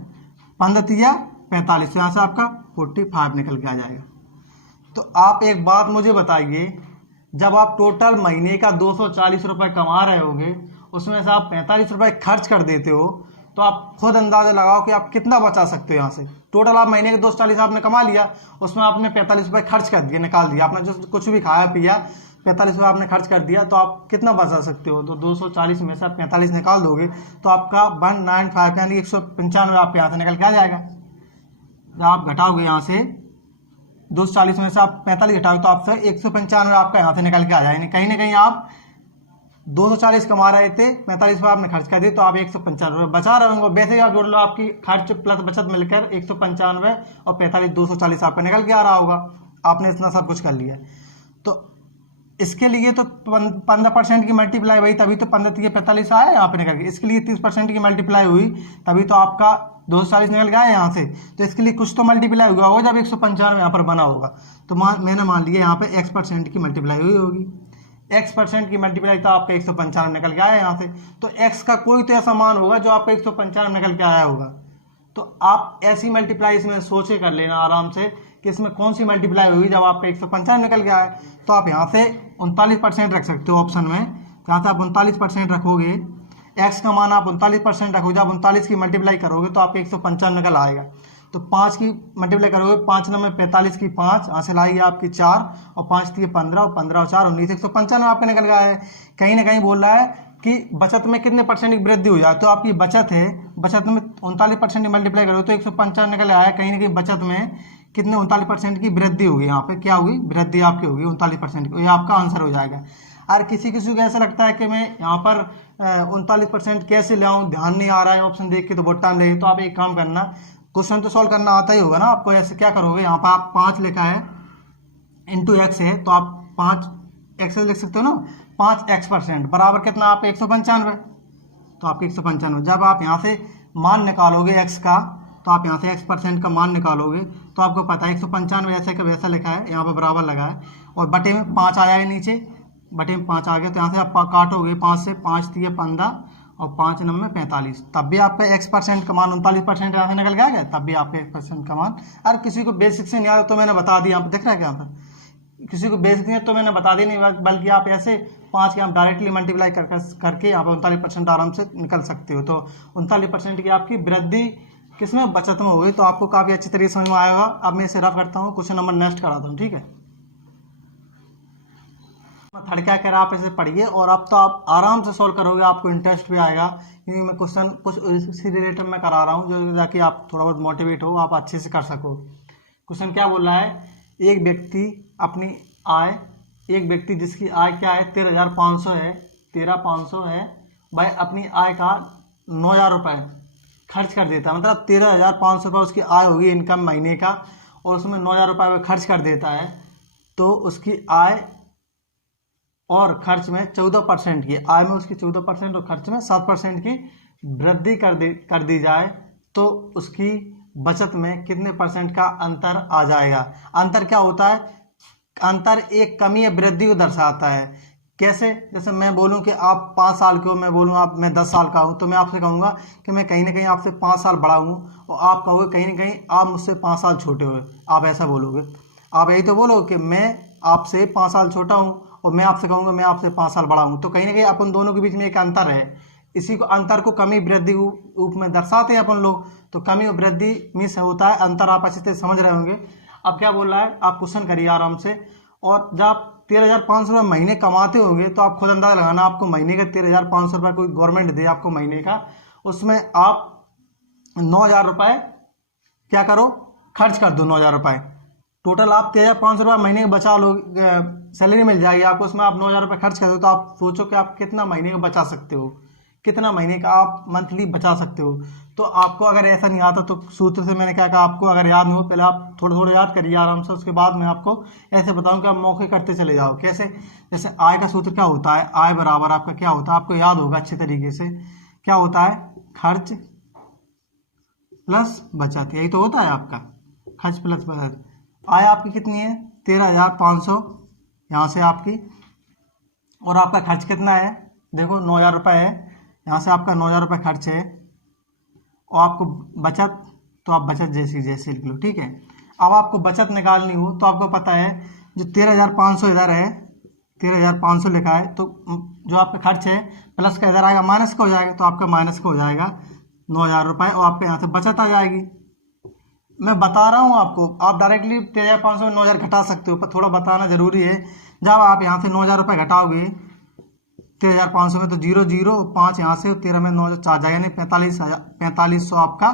15 या 45, तो यहाँ से आपका 45 निकल के आ जाएगा। तो आप एक बात मुझे बताइए, जब आप टोटल महीने का 240 रुपये कमा रहे होगे, उसमें से आप 45 रुपये खर्च कर देते हो, तो आप खुद अंदाजा लगाओ कि आप कितना बचा सकते हो। यहाँ से टोटल आप महीने के 240 आपने कमा लिया, उसमें आपने 45 रुपये खर्च कर दिए, निकाल दिया, आपने जो कुछ भी खाया पिया 45 रुपये आपने खर्च कर दिया, तो आप कितना बचा सकते हो। तो 240 में से आप 45 निकाल दोगे तो आपका 195 यानी 195 आपके यहाँ से निकल के आ जाएगा। जब आप घटाओगे यहाँ से 240 में से आप 45 घटाओगे तो आपसे 195 आपका यहाँ से निकल के आ जाएगा। कहीं ना कहीं आप 240 कमा रहे थे, 45 रुपये आपने खर्च कर दिए, तो आप 195 रुपये बचा रहे होंगे। वैसे ही आप जोड़ लो, आपकी खर्च प्लस बचत मिलकर 195 और 45 240 आपका निकल के आ रहा होगा। आपने इतना सब कुछ कर लिया। तो इसके लिए तो 15% की मल्टीप्लाई हुई, तभी तो 15 3 45 आया यहाँ पे निकल के। इसके लिए 30% की मल्टीप्लाई हुई, तभी तो आपका 240 निकल गया यहाँ से। तो इसके लिए कुछ तो मल्टीप्लाई हुआ होगा जब 195 यहाँ पर बना होगा। तो मैंने मान लिया यहाँ पे x% की मल्टीप्लाई हुई होगी, x% की मल्टीप्लाई तो आपका 195 निकल के आया यहाँ से। तो x का कोई तो ऐसा मान होगा जो आपका 195 निकल के आया होगा। तो आप ऐसी मल्टीप्लाई इसमें सोचे कर लेना आराम से कि इसमें कौन सी मल्टीप्लाई हुई जब आपका 195 निकल के आया। तो आप यहाँ से 39% रख सकते हो ऑप्शन में। यहाँ से आप 39% रखोगे, x का मान आप 39% रखोगे, जब 39 की मल्टीप्लाई करोगे तो आपका 195 निकल आएगा। तो 5 की मल्टीप्लाई करोगे, 5 9 45 की 5, हासिल आएगी आपकी 4, और 5 3 15 और 15 और 4 19, 195 आपका निकल गया है। कहीं ना कहीं बोल रहा है कि बचत में कितने परसेंट की वृद्धि हो जाए। तो आपकी बचत है, बचत में 39% की मल्टीप्लाई करोगे तो 195 निकल आया। कहीं ना कहीं बचत में कितने 39% की वृद्धि होगी, यहाँ पे क्या होगी, वृद्धि आपकी होगी 39% की। ये आपका आंसर हो जाएगा। और किसी किसी को ऐसा लगता है कि मैं यहाँ पर 39% कैसे ले आऊँ, ध्यान नहीं आ रहा है ऑप्शन देख के, तो बहुत टाइम लगेगा। तो आप एक काम करना, क्वेश्चन तो सॉल्व करना आता ही होगा ना आपको। ऐसे क्या करोगे, यहाँ पर आप 5 लिखा है इंटू एक्स है, तो आप 5 एक्स लिख सकते हो ना। 5x% बराबर कितना, आप 195, तो आपके 195। जब आप यहाँ से मान निकालोगे x का, तो आप यहाँ से x% का मान निकालोगे तो आपको पता है 195 ऐसे का वैसा लिखा है, यहाँ पर बराबर लगा है, और बटे में 5 आया है नीचे, बटे में 5 आ गया। तो यहाँ से आप काटोगे 5 से, 5 3 15 और 5 9 45, तब भी आपका x% का मान 39% यहाँ से निकल गया, तब भी आपका x% का मान। अरे किसी को बेसिक से नहीं आया तो मैंने बता दिया, यहाँ पर दिख रहा है यहाँ पर, किसी को बेसिक नहीं है तो मैंने बता दी नहीं, बल्कि आप ऐसे 5 के आप डायरेक्टली मल्टीप्लाई करके आप 39% आराम से निकल सकते हो। तो 39% की आपकी वृद्धि किसमें, बचत में हो गई। तो आपको काफ़ी अच्छी तरीके से समझ में आएगा। अब मैं इसे रफ करता हूँ, क्वेश्चन नंबर नेक्स्ट कराता हूँ, ठीक है। थर्ड क्या कह रहा है, आप इसे पढ़िए और अब तो आप आराम से सॉल्व करोगे, आपको इंटरेस्ट भी आएगा, क्योंकि मैं क्वेश्चन कुछ इसी रिलेटेड में करा रहा हूँ जो ताकि आप थोड़ा बहुत मोटिवेट हो, आप अच्छे से कर सको। क्वेश्चन क्या बोल रहा है, एक व्यक्ति जिसकी आय क्या है 13,500 है, 13,500 है, भाई अपनी आय का 9,000 रुपये खर्च कर देता है। मतलब 13,500 रुपये उसकी आय होगी इनकम महीने का, और उसमें 9,000 रुपये खर्च कर देता है। तो उसकी आय और खर्च में 14% की, आय में उसकी 14% और खर्च में 7% की वृद्धि कर दी जाए, तो उसकी बचत में कितने परसेंट का अंतर आ जाएगा। अंतर क्या होता है, अंतर एक कमी या वृद्धि को दर्शाता है। कैसे, जैसे मैं बोलूं कि आप 5 साल के हो, मैं बोलूं मैं 10 साल का हूं, तो मैं आपसे कहूंगा कि मैं कहीं ना कहीं आपसे 5 साल बड़ा हूं, और आप कहोगे कहीं ना कहीं आप मुझसे 5 साल छोटे हो। आप ऐसा बोलोगे, आप यही तो बोलो कि मैं आपसे 5 साल छोटा हूं, और मैं आपसे कहूंगा मैं आपसे 5 साल बड़ा हूं। तो कहीं ना कहीं अपन दोनों के बीच में एक अंतर है। इसी को अंतर को कमी वृद्धि रूप में दर्शाते हैं अपन लोग। तो कमी और वृद्धि में से होता है अंतर, आप अच्छे से समझ रहे होंगे। अब क्या बोल रहा है, आप क्वेश्चन करिए आराम से, और जब आप 13,500 रुपये महीने कमाते होंगे तो आप खुद अंदाजा लगाना, आपको महीने का 13,500 रुपये कोई गवर्नमेंट दे आपको महीने का, उसमें आप 9,000 रुपये क्या करो, खर्च कर दो 9,000 रुपये। टोटल आप 13,500 रुपये महीने का बचा लो, सैलरी मिल जाएगी आपको, उसमें आप 9,000 रुपये खर्च कर दो, तो आप सोचो कि आप कितना महीने का बचा सकते हो, कितना महीने का आप मंथली बचा सकते हो। तो आपको अगर ऐसा नहीं आता तो सूत्र से मैंने क्या कहा, आपको अगर याद नहीं हो पहले आप थोड़ा थोड़ा याद करिए आराम से, उसके बाद मैं आपको ऐसे बताऊं कि आप मौके करते चले जाओ। कैसे, जैसे आय का सूत्र क्या होता है, आय बराबर आपका क्या होता है, आपको याद होगा अच्छे तरीके से, क्या होता है, खर्च प्लस बचत, यही तो होता है आपका, खर्च प्लस बचत। आय आपकी कितनी है, 13,500 यहाँ से आपकी, और आपका खर्च कितना है, देखो 9,000 रुपये है, यहाँ से आपका 9,000 रुपये खर्च है, और आपको बचत, तो आप बचत जैसी जैसे लिख लो, ठीक है। अब आपको बचत निकालनी हो तो आपको पता है जो 13,500 इधर है, 13,500 लिखा है, तो जो आपका खर्च है प्लस का इधर आएगा माइनस का हो जाएगा, तो आपका माइनस का हो जाएगा 9,000 रुपये, और आपके यहाँ से बचत आ जाएगी। मैं बता रहा हूँ आपको, आप डायरेक्टली 13,500 में 9,000 घटा सकते हो, पर थोड़ा बताना जरूरी है। जब आप यहाँ से 9,000 रुपये घटाओगे 13,500 में, तो 0 0 5 यहाँ से, 13 में 9 4 जाएगा, नहीं 45,000 आपका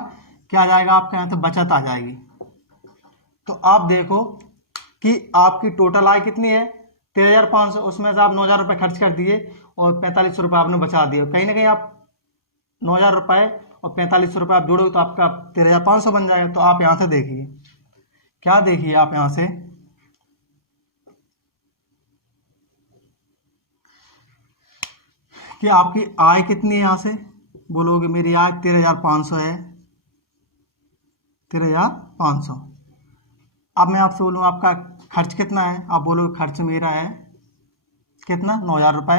क्या आ जाएगा, आपके यहाँ से बचत आ जाएगी। तो आप देखो कि आपकी टोटल आय कितनी है, 13,500, उसमें से आप 9,000 रुपये खर्च कर दिए और 45 रुपये आपने बचा दिए। कहीं ना कहीं आप 9,000 रुपये और 45 रुपये आप जोड़ोगे तो आपका 13,500 बन जाएगा। तो आप यहाँ से देखिए, क्या देखिए आप यहाँ से, कि आपकी आय कितनी है, यहाँ से बोलोगे मेरी आय 13,500 है, 13,500। अब मैं आपसे बोलूँ आपका खर्च कितना है, आप बोलोगे खर्च मेरा है कितना, 9,000 रुपये।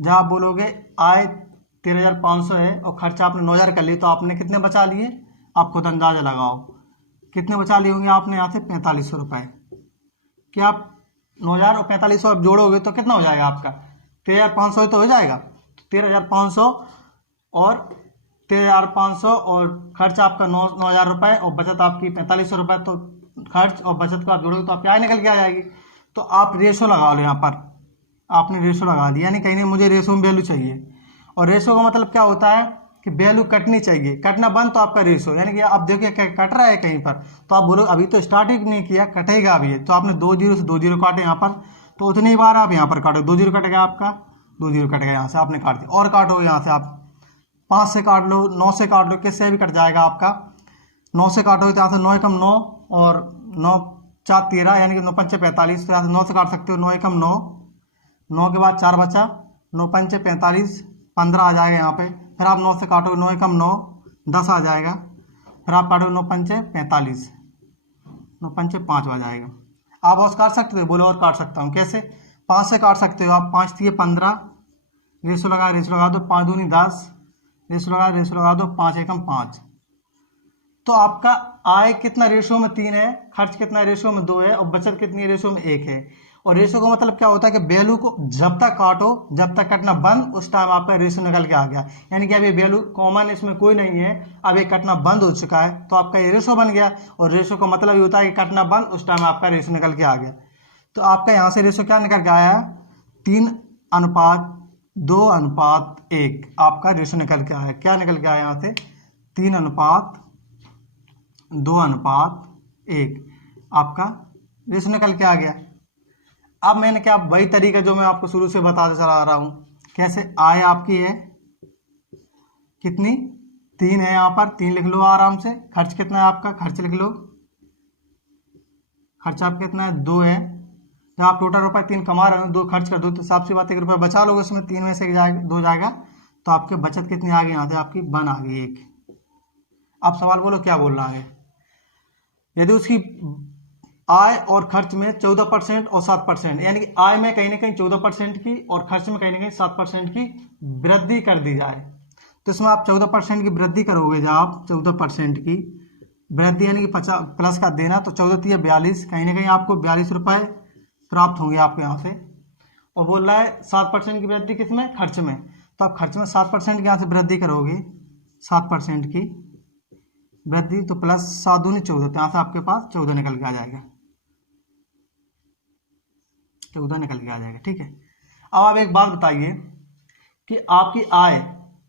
जब आप बोलोगे आय 13,500 है और खर्च आपने 9,000 कर लिए, तो आपने कितने बचा लिए, आप खुद अंदाजा लगाओ कितने बचा लिए होंगे आपने यहाँ से, 4,500 रुपये। क्या आप 9,000 और 4,500 आप जोड़ोगे तो कितना हो जाएगा आपका, 13,500 तो हो जाएगा। 13,500 और 13,500 और खर्च आपका 9,000 रुपये और बचत आपकी 4,500 रुपये, तो खर्च और बचत को आप जोड़ोगे तो आपकी आय निकल के आ जाएगी। तो आप रेशो लगा लो, यहाँ पर आपने रेशो लगा दिया, यानी कहीं नहीं मुझे रेशो में वैल्यू चाहिए, और रेशो का मतलब क्या होता है कि वैल्यू कटनी चाहिए, कटना बंद तो आपका रेशो, यानी कि आप देखिए कट रहा है कहीं पर, तो आप बोलो अभी तो स्टार्टिंग नहीं किया, कटेगा अभी, तो आपने 2 0 से 2 0 काटे यहाँ पर, तो उतनी बार आप यहाँ पर काटो, 2 0 कट गया आपका, 2 0 कट गया, यहाँ से आपने काट दिया, और काटो यहाँ से आप 5 से काट लो, 9 से काट लो, किससे भी कट जाएगा आपका, 9 से काटोगे तो यहाँ से 9 एकम 9 और 9 4 13, यानी कि 9 5 45, तो यहाँ से 9 से काट सकते हो, 9 एकम 9, 9 के बाद 4 बचा, 9 5 45, 15 आ जाएगा यहाँ पे, फिर आप 9 से काटोगे, 9 एकम 9, 10 आ जाएगा, फिर आप काटोगे 9 5 45, 9 5 5 आ जाएगा। आप और काट सकते हो, बोलो और काट सकता हूँ, कैसे, 5 से काट सकते हो आप, 5 दिए 15, रेशो लगा दो, 5 दूनी 10, रेशो लगा दो, 5 एकम 5। तो आपका आय कितना रेशो में 3 है, खर्च कितना रेशो में 2 है, और बचत कितनी रेशो में 1 है। और रेशो का मतलब क्या होता है कि वैल्यू को जब तक काटो, जब तक कटना बंद, उस टाइम आपका रेशो निकल के आ गया, यानी कि अब ये वैल्यू कॉमन इसमें कोई नहीं है, अब ये कटना बंद हो चुका है, तो आपका ये रेशो बन गया। और रेशो का मतलब ये होता है कि कटना बंद, उस टाइम आपका रेशो निकल के आ गया। तो आपका यहाँ से रेशो क्या निकल के आया, 3:2:1 आपका रेशो निकल के आया। क्या निकल के आया यहाँ से, 3:2:1 आपका रेशो निकल के आ गया। अब मैंने क्या, वही तरीका जो मैं आपको शुरू से बताते चला रहा हूं, कैसे आय आपकी है कितनी, 3 है, यहाँ पर 3 लिख लो आराम से। खर्च कितना है आपका, खर्च लिख लो, खर्च आपका कितना है, 2 है। जब आप टोटल रुपए 3 कमा रहे हो, 2 खर्च कर दो, तो साफ सी बात 1 रुपया बचा लोगे, उसमें 3 में से 2 जाएगा, तो आपके बचत कितनी आ गई, यहाँ से आपकी 1 आ गई, 1। आप सवाल बोलो क्या बोल रहा है। यदि उसकी आय और खर्च में 14% और 7%, यानी कि आय में कहीं ना कहीं 14% की और खर्च में कहीं ना कहीं 7% की वृद्धि कर दी जाए, तो इसमें आप 14% की वृद्धि करोगे। जब आप 14% की वृद्धि यानी कि 50 प्लस का देना, तो 14 × 42, कहीं ना कहीं आपको 42 रुपये प्राप्त होंगे आपको यहाँ से। और बोल रहा है 7% की वृद्धि किसमें, खर्च में, तो आप खर्च में 7% की यहाँ से वृद्धि करोगे, 7% की वृद्धि, तो प्लस 7 दूनी 14, तो यहाँ से आपके पास 14 निकल के आ जाएगा। 14 निकल के आ जाएगा। ठीक है, अब आप एक बात बताइए कि आपकी आय,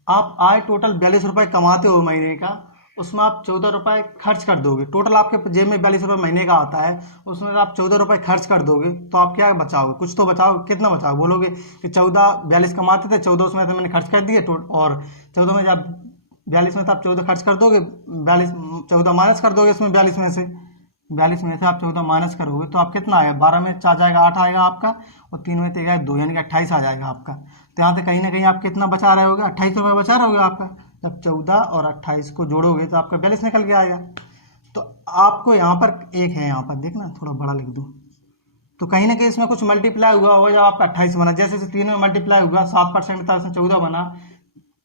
आप आय टोटल 42 रुपये कमाते हो महीने का, उसमें आप 14 रुपये खर्च कर दोगे। टोटल आपके जेब में 42 रुपये महीने का आता है, उसमें से आप 14 रुपये खर्च कर दोगे, तो आप क्या बचाओगे? कुछ तो बचाओगे। कितना बचाओगे? बोलोगे कि 42 कमाते थे, 14 उसमें से मैंने खर्च कर दिए, और 14 में जब 42 में से आप 14 खर्च कर दोगे, 42 14 माइनस कर दोगे इसमें 42 में से, 42 में से आप 14 माइनस करोगे तो आप कितना आएगा? 12 में 4 जाएगा 8 आएगा आपका, और 3 में 3 2, यानी कि 28 आ जाएगा आपका। तो यहाँ से कहीं ना कहीं आप कितना बचा रहे होगे? 28 रुपये बचा रहे होगे आपका। जब 14 और 28 को जोड़ोगे तो आपका 42 निकल के आएगा। तो आपको यहाँ पर एक है, यहाँ पर देखना, थोड़ा बड़ा लिख दूँ, तो कहीं ना कहीं इसमें कुछ मल्टीप्लाई हुआ होगा जब आपका 28 बना। जैसे 3 में मल्टीप्लाई हुआ 7% था, इसमें 14 बना।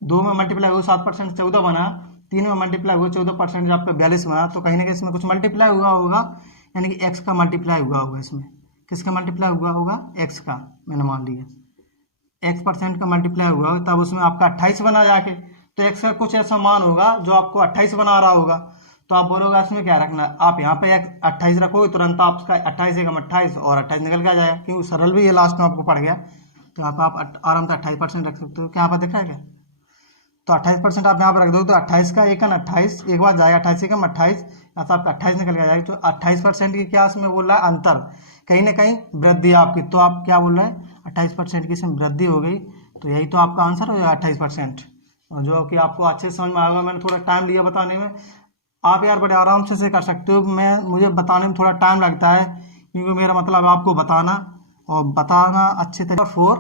2 में मल्टीप्लाई हुआ 7% 14 बना। 3 में मल्टीप्लाई हुआ 14% जब आपका 42 बना। तो कहीं ना कहीं इसमें कुछ मल्टीप्लाई हुआ होगा, यानी कि एक्स का मल्टीप्लाई हुआ होगा इसमें। किसका मल्टीप्लाई हुआ होगा? एक्स का। मैंने मान लिया x% का मल्टीप्लाई हुआ होगा, तब उसमें आपका 28 बना जाके। तो एक्स का कुछ ऐसा मान होगा जो आपको 28 बना रहा होगा, तो आप बोलोगे इसमें क्या रखना? आप यहाँ पे 28 रखोगे, तुरंत आपका 28 एकम 28 और 28 निकल के आ जाएगा, क्योंकि सरल भी ये लास्ट में आपको पड़ गया। तो यहाँ पर आप आराम से 28% रख सकते हो। क्या यहाँ पर दिख रहा है क्या? तो 28% आप यहाँ पर रख दो, तो 28 का 28 एक बार जाएगा, 28 एकम 28, यहाँ से आपका 28 निकल के जाएगा। तो 28% की क्या इसमें बोल रहा है? अंतर, कहीं ना कहीं वृद्धि आपकी। तो आप क्या बोल रहे हैं? 28% की इसमें वृद्धि हो गई। तो यही तो आपका आंसर हो जाएगा 28%, और जो कि आपको अच्छे से समझ में आएगा। मैंने थोड़ा टाइम लिया बताने में, आप यार बड़े आराम से कर सकते हो। मुझे बताने में थोड़ा टाइम लगता है, क्योंकि मेरा मतलब आपको बताना और बताना अच्छे तरीके। 4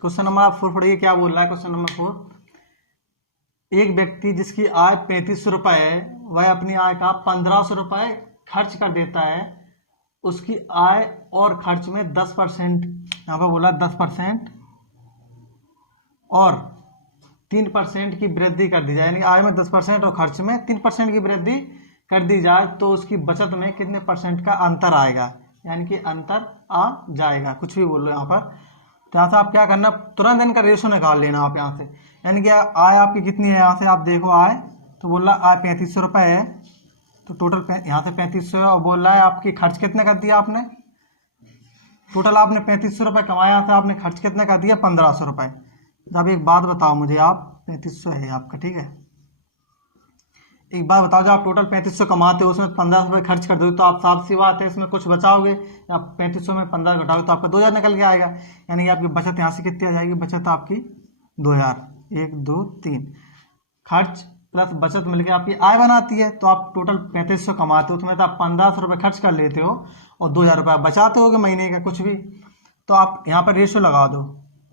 क्वेश्चन नंबर आप 4 पढ़िए, क्या बोल रहा है क्वेश्चन नंबर 4। एक व्यक्ति जिसकी आय 3500 रुपये है, वह अपनी आय का 1500 रुपये खर्च कर देता है। उसकी आय और खर्च में 10%, यहाँ पर बोला 10% और 3% की वृद्धि कर दी जाए, यानी आय में 10% और खर्च में 3% की वृद्धि कर दी जाए, तो उसकी बचत में कितने % का अंतर आएगा? यानी कि अंतर आ जाएगा, कुछ भी बोल लो यहाँ पर। तो यहाँ से आप क्या करना, तुरंत इनका रेशो निकाल लेना आप यहाँ से। यानी कि आय आपकी कितनी है? यहाँ से आप देखो आय, तो बोल रहा आय 3500 रुपये है, तो टोटल यहाँ से 3500 है, और बोल रहा है आपकी खर्च कितने कर दिया आपने? टोटल आपने 3500 रुपये कमाया, यहाँ से आपने खर्च कितने कर दिया? 1500 रुपये। अब एक बात बताओ मुझे, आप 3500 है आपका, ठीक है, एक बात बताओ, जब आप टोटल 3500 कमाते हो, उसमें 1500 रुपये खर्च कर दो, तो आप साफ सी बात है इसमें कुछ बचाओगे। आप 3500 में 15 घटाओगे तो आपका 2000 निकल के आएगा। यानी कि आपकी बचत यहाँ से कितनी आ जाएगी? बचत आपकी 2000, 1 2 3, खर्च प्लस बचत मिलकर आपकी आय बनाती है। तो आप टोटल 3500 कमाते हो, उसमें तो आप 1500 रुपये खर्च कर लेते हो और 2000 रुपये बचाते होगे महीने का कुछ भी। तो आप यहाँ पर रेशियो लगा दो,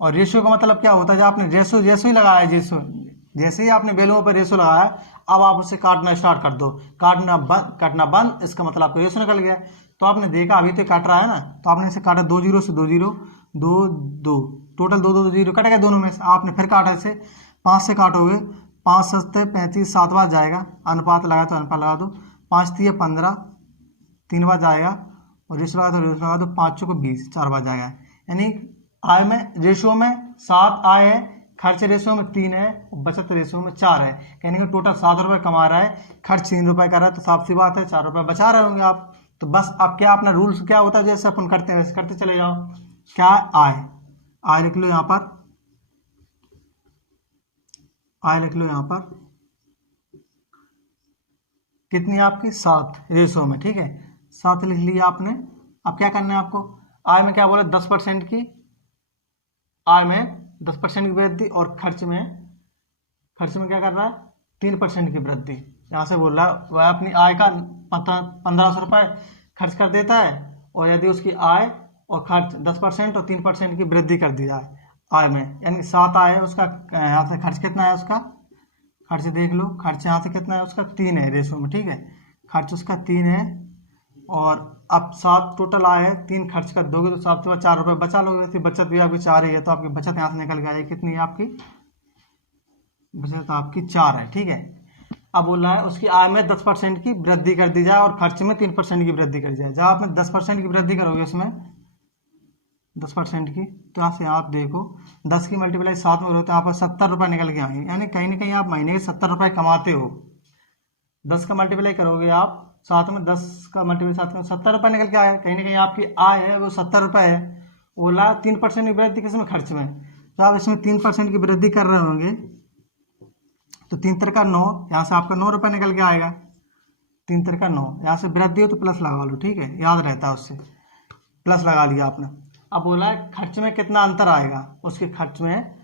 और रेशियो का मतलब क्या होता है? जब आपने रेशियो जैसे ही लगाया, जैसे ही आपने वैल्यूओं पर रेशियो लगाया, अब आप उसे काटना स्टार्ट कर दो। काटना बंद, इसका मतलब आपका रेशियो निकल गया। तो आपने देखा अभी तो काट रहा है ना, तो आपने इसे काटा 2 0 से 2 0, 2 2, टोटल 2 2 0 कट गया दोनों में से। आपने फिर काटा इसे 5 से काटोगे, 5 सस्ते 35, 7 बार जाएगा, अनुपात लगा तो अनुपात लगा दो, 5 3 15, 3 बार जाएगा, और रेशियो लगा तो रेशियो लगा दो, 5 चौको 20, 4 बार जाएगा। यानी आय में रेशियो में 7 आय है, खर्च रेशियो में 3 है, बचत रेशियो में 4 है। कहने का टोटल 7 रुपये कमा रहा है, खर्च 3 रुपये कर रहा है, तो साफ सी बात है 4 रुपये बचा रहे होंगे आप। तो बस आप क्या, अपना रूल्स क्या होता है जैसे अपन करते हैं वैसे करते चले जाओ। क्या? आय लिख लो यहाँ पर, आय लिख लो यहाँ पर कितनी आपकी? 7 रेशियो में, ठीक है, 7 लिख लिया आपने। अब क्या करना है आपको? आय में क्या बोला? 10% की, आय में 10% की वृद्धि, और खर्च में क्या कर रहा है? 3% की वृद्धि। यहाँ से बोल रहा है वह अपनी आय का 1500 रुपये खर्च कर देता है, और यदि उसकी आय और खर्च 10% और 3% की वृद्धि कर दी जाए आय में, यानी 7 आय है उसका, यहाँ से खर्च कितना है उसका? खर्च देख लो, खर्च यहाँ से कितना है उसका? 3 है रेशो में, ठीक है, खर्च उसका 3 है, और अब 7 टोटल आए हैं, 3 खर्च कर दोगे तो 7 से 4 रुपये बचा लोगे। तो बचत भी आपकी 4 ही है, तो आपकी बचत यहाँ से निकल के आएगी। कितनी है आपकी बचत? आपकी 4 है, ठीक है। अब बोल रहा है उसकी आय में 10% की वृद्धि कर दी जाए और खर्च में 3% की वृद्धि कर जाए। जहाँ आपने 10% की वृद्धि करोगे उसमें 10% की, तो यहाँ से आप देखो 10 की मल्टीप्लाई 7 में करो तो यहाँ पर 70 रुपये निकल के आएंगे। यानी कहीं ना कहीं आप महीने के 70 रुपये कमाते हो। 10 का मल्टीप्लाई करोगे आप 7 में, 10 का मल्टीप्लाई 7 में, 70 रुपये निकल के आए। कहीं ना कहीं आपकी आय है वो 70 रुपये है, बोला 3% की वृद्धि किसमें, खर्च में। तो आप इसमें 3% की वृद्धि कर रहे होंगे तो 3 तिरका 9, यहाँ से आपका 9 रुपये निकल के आएगा। 3 तिरका 9, यहाँ से वृद्धि हो तो प्लस लगा लो, ठीक है, याद रहता है उससे, प्लस लगा लिया आपने। अब बोला है खर्च में कितना अंतर आएगा, उसके खर्च में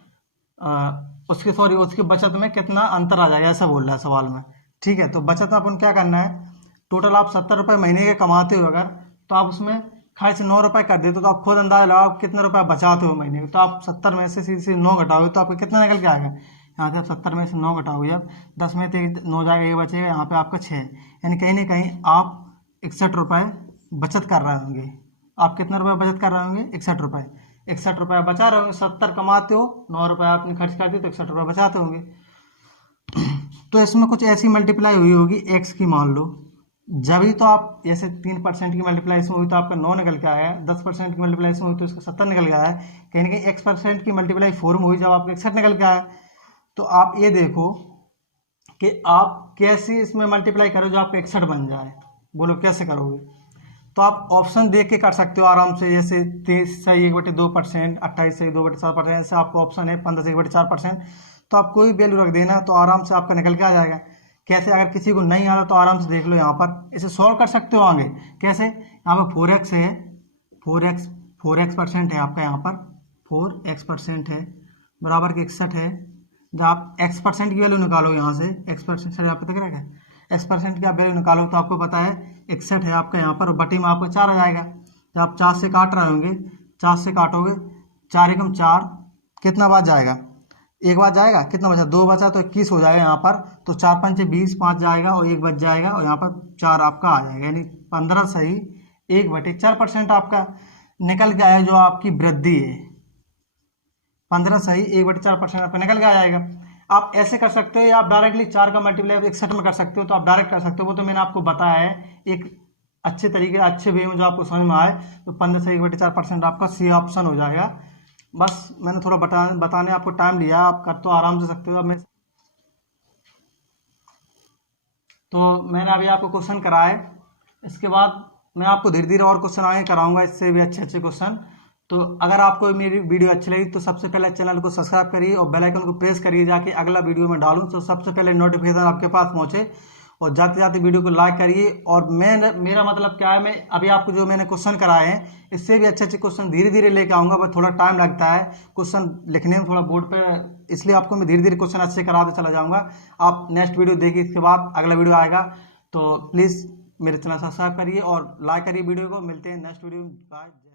उसकी बचत में कितना अंतर आ जाएगा, ऐसा बोल रहा है सवाल में। ठीक है, तो बचत में अपन क्या करना है, टोटल आप 70 रुपये महीने के कमाते हो अगर, तो आप उसमें खर्च 9 रुपये कर देते हो, तो आप खुद अंदाजा लगाओ कितने रुपये बचाते हो महीने के। तो आप 70 में से सीधे 9 घटाओगे तो आपको कितना निकल के आएगा, यहाँ से आप 70 में से 9 घटाओगे, जब 10 में से 9 जाएगा, ये बचेगा, यहाँ पे आपका 6, यानी कहीं ना कहीं आप 61 रुपये बचत कर रहे होंगे। आप कितने रुपये बचत कर रहे होंगे, 61 रुपये। 61 रुपये बचा रहे होंगे, 70 कमाते हो, 9 रुपये आपने खर्च कर दिए तो 61 रुपये बचाते होंगे। तो इसमें कुछ ऐसी मल्टीप्लाई हुई होगी एक्स की, मान लो, जब ही तो आप जैसे 3% की मल्टीप्लाई इसमें हुई तो आपका 9 निकल के आया, 10% की मल्टीप्लाई इसमें हुई तो इसका 70 निकल के आया, कहीं ना कहीं x% की मल्टीप्लाई 4 में हुई जब आपका 61 निकल के आया। तो आप ये देखो कि आप कैसे इसमें मल्टीप्लाई करो जो आपका 61 बन जाए, बोलो कैसे करोगे। तो आप ऑप्शन देख के कर सकते हो आराम से, जैसे 23 से 1/2%, 28 से 2/4%, ऐसे आपको ऑप्शन है, 15 से 1/4%। तो आप कोई वैल्यू रख देना तो आराम से आपका निकल के आ जाएगा। कैसे, अगर किसी को नहीं आता तो आराम से देख लो, यहाँ पर इसे सॉल्व कर सकते हो आगे। कैसे, यहाँ पर 4x है, 4x% है आपका, यहाँ पर 4x% है, बराबर के 61 है। जब आप x% की वैल्यू निकालो यहाँ से, x%, सर यहाँ पे दिख रहा है, x% की आप वैल्यू निकालो तो आपको पता है 61 है आपका यहाँ पर, और बटी में आपको 4 आ जाएगा। जब आप 4 से काट रहे होंगे, 4 से काटोगे, 4 एकम 4, कितना बार जाएगा, एक बार जाएगा, कितना बचा, 2 बचा तो 21 हो जाएगा यहाँ पर। तो 4 5 20, 5 जाएगा और 1 बच जाएगा, और यहाँ पर 4 आपका आ जाएगा, यानी 15 सही 1/4% आपका निकल के आया, जो आपकी वृद्धि है। 15 सही 1/4% आपका निकल के आ जाएगा। आप ऐसे कर सकते हो, या आप डायरेक्टली 4 का मल्टीप्लाई 61 में कर सकते हो, तो आप डायरेक्ट कर सकते हो, वो तो मैंने आपको बताया है एक अच्छे तरीके, अच्छे वे में जो आपको समझ में आए। तो 15 से 1/4% आपका सी ऑप्शन हो जाएगा। बस मैंने थोड़ा बताने आपको टाइम लिया, आप कर तो आराम से सकते हो। अब मैं तो मैंने अभी आपको क्वेश्चन कराए, इसके बाद मैं आपको धीरे धीरे और क्वेश्चन आगे कराऊंगा, इससे भी अच्छे अच्छे क्वेश्चन। तो अगर आपको मेरी वीडियो अच्छी लगी तो सबसे पहले चैनल को सब्सक्राइब करिए और बेल आइकन को प्रेस करिए, जाके अगला वीडियो में डालूं तो सबसे पहले नोटिफिकेशन आपके पास पहुंचे। और जाते जाते वीडियो को लाइक करिए। और मेरा मतलब क्या है, मैं अभी आपको जो मैंने क्वेश्चन कराए हैं, इससे भी अच्छे अच्छे क्वेश्चन धीरे धीरे लेके आऊँगा, बस थोड़ा टाइम लगता है क्वेश्चन लिखने में, थोड़ा बोर्ड पे, इसलिए आपको मैं धीरे धीरे क्वेश्चन अच्छे कराते चला जाऊँगा। आप नेक्स्ट वीडियो देखिए, इसके बाद अगला वीडियो आएगा। तो प्लीज़ मेरे चैनल सब्सक्राइब करिए और लाइक करिए वीडियो को। मिलते हैं नेक्स्ट वीडियो में, बाय।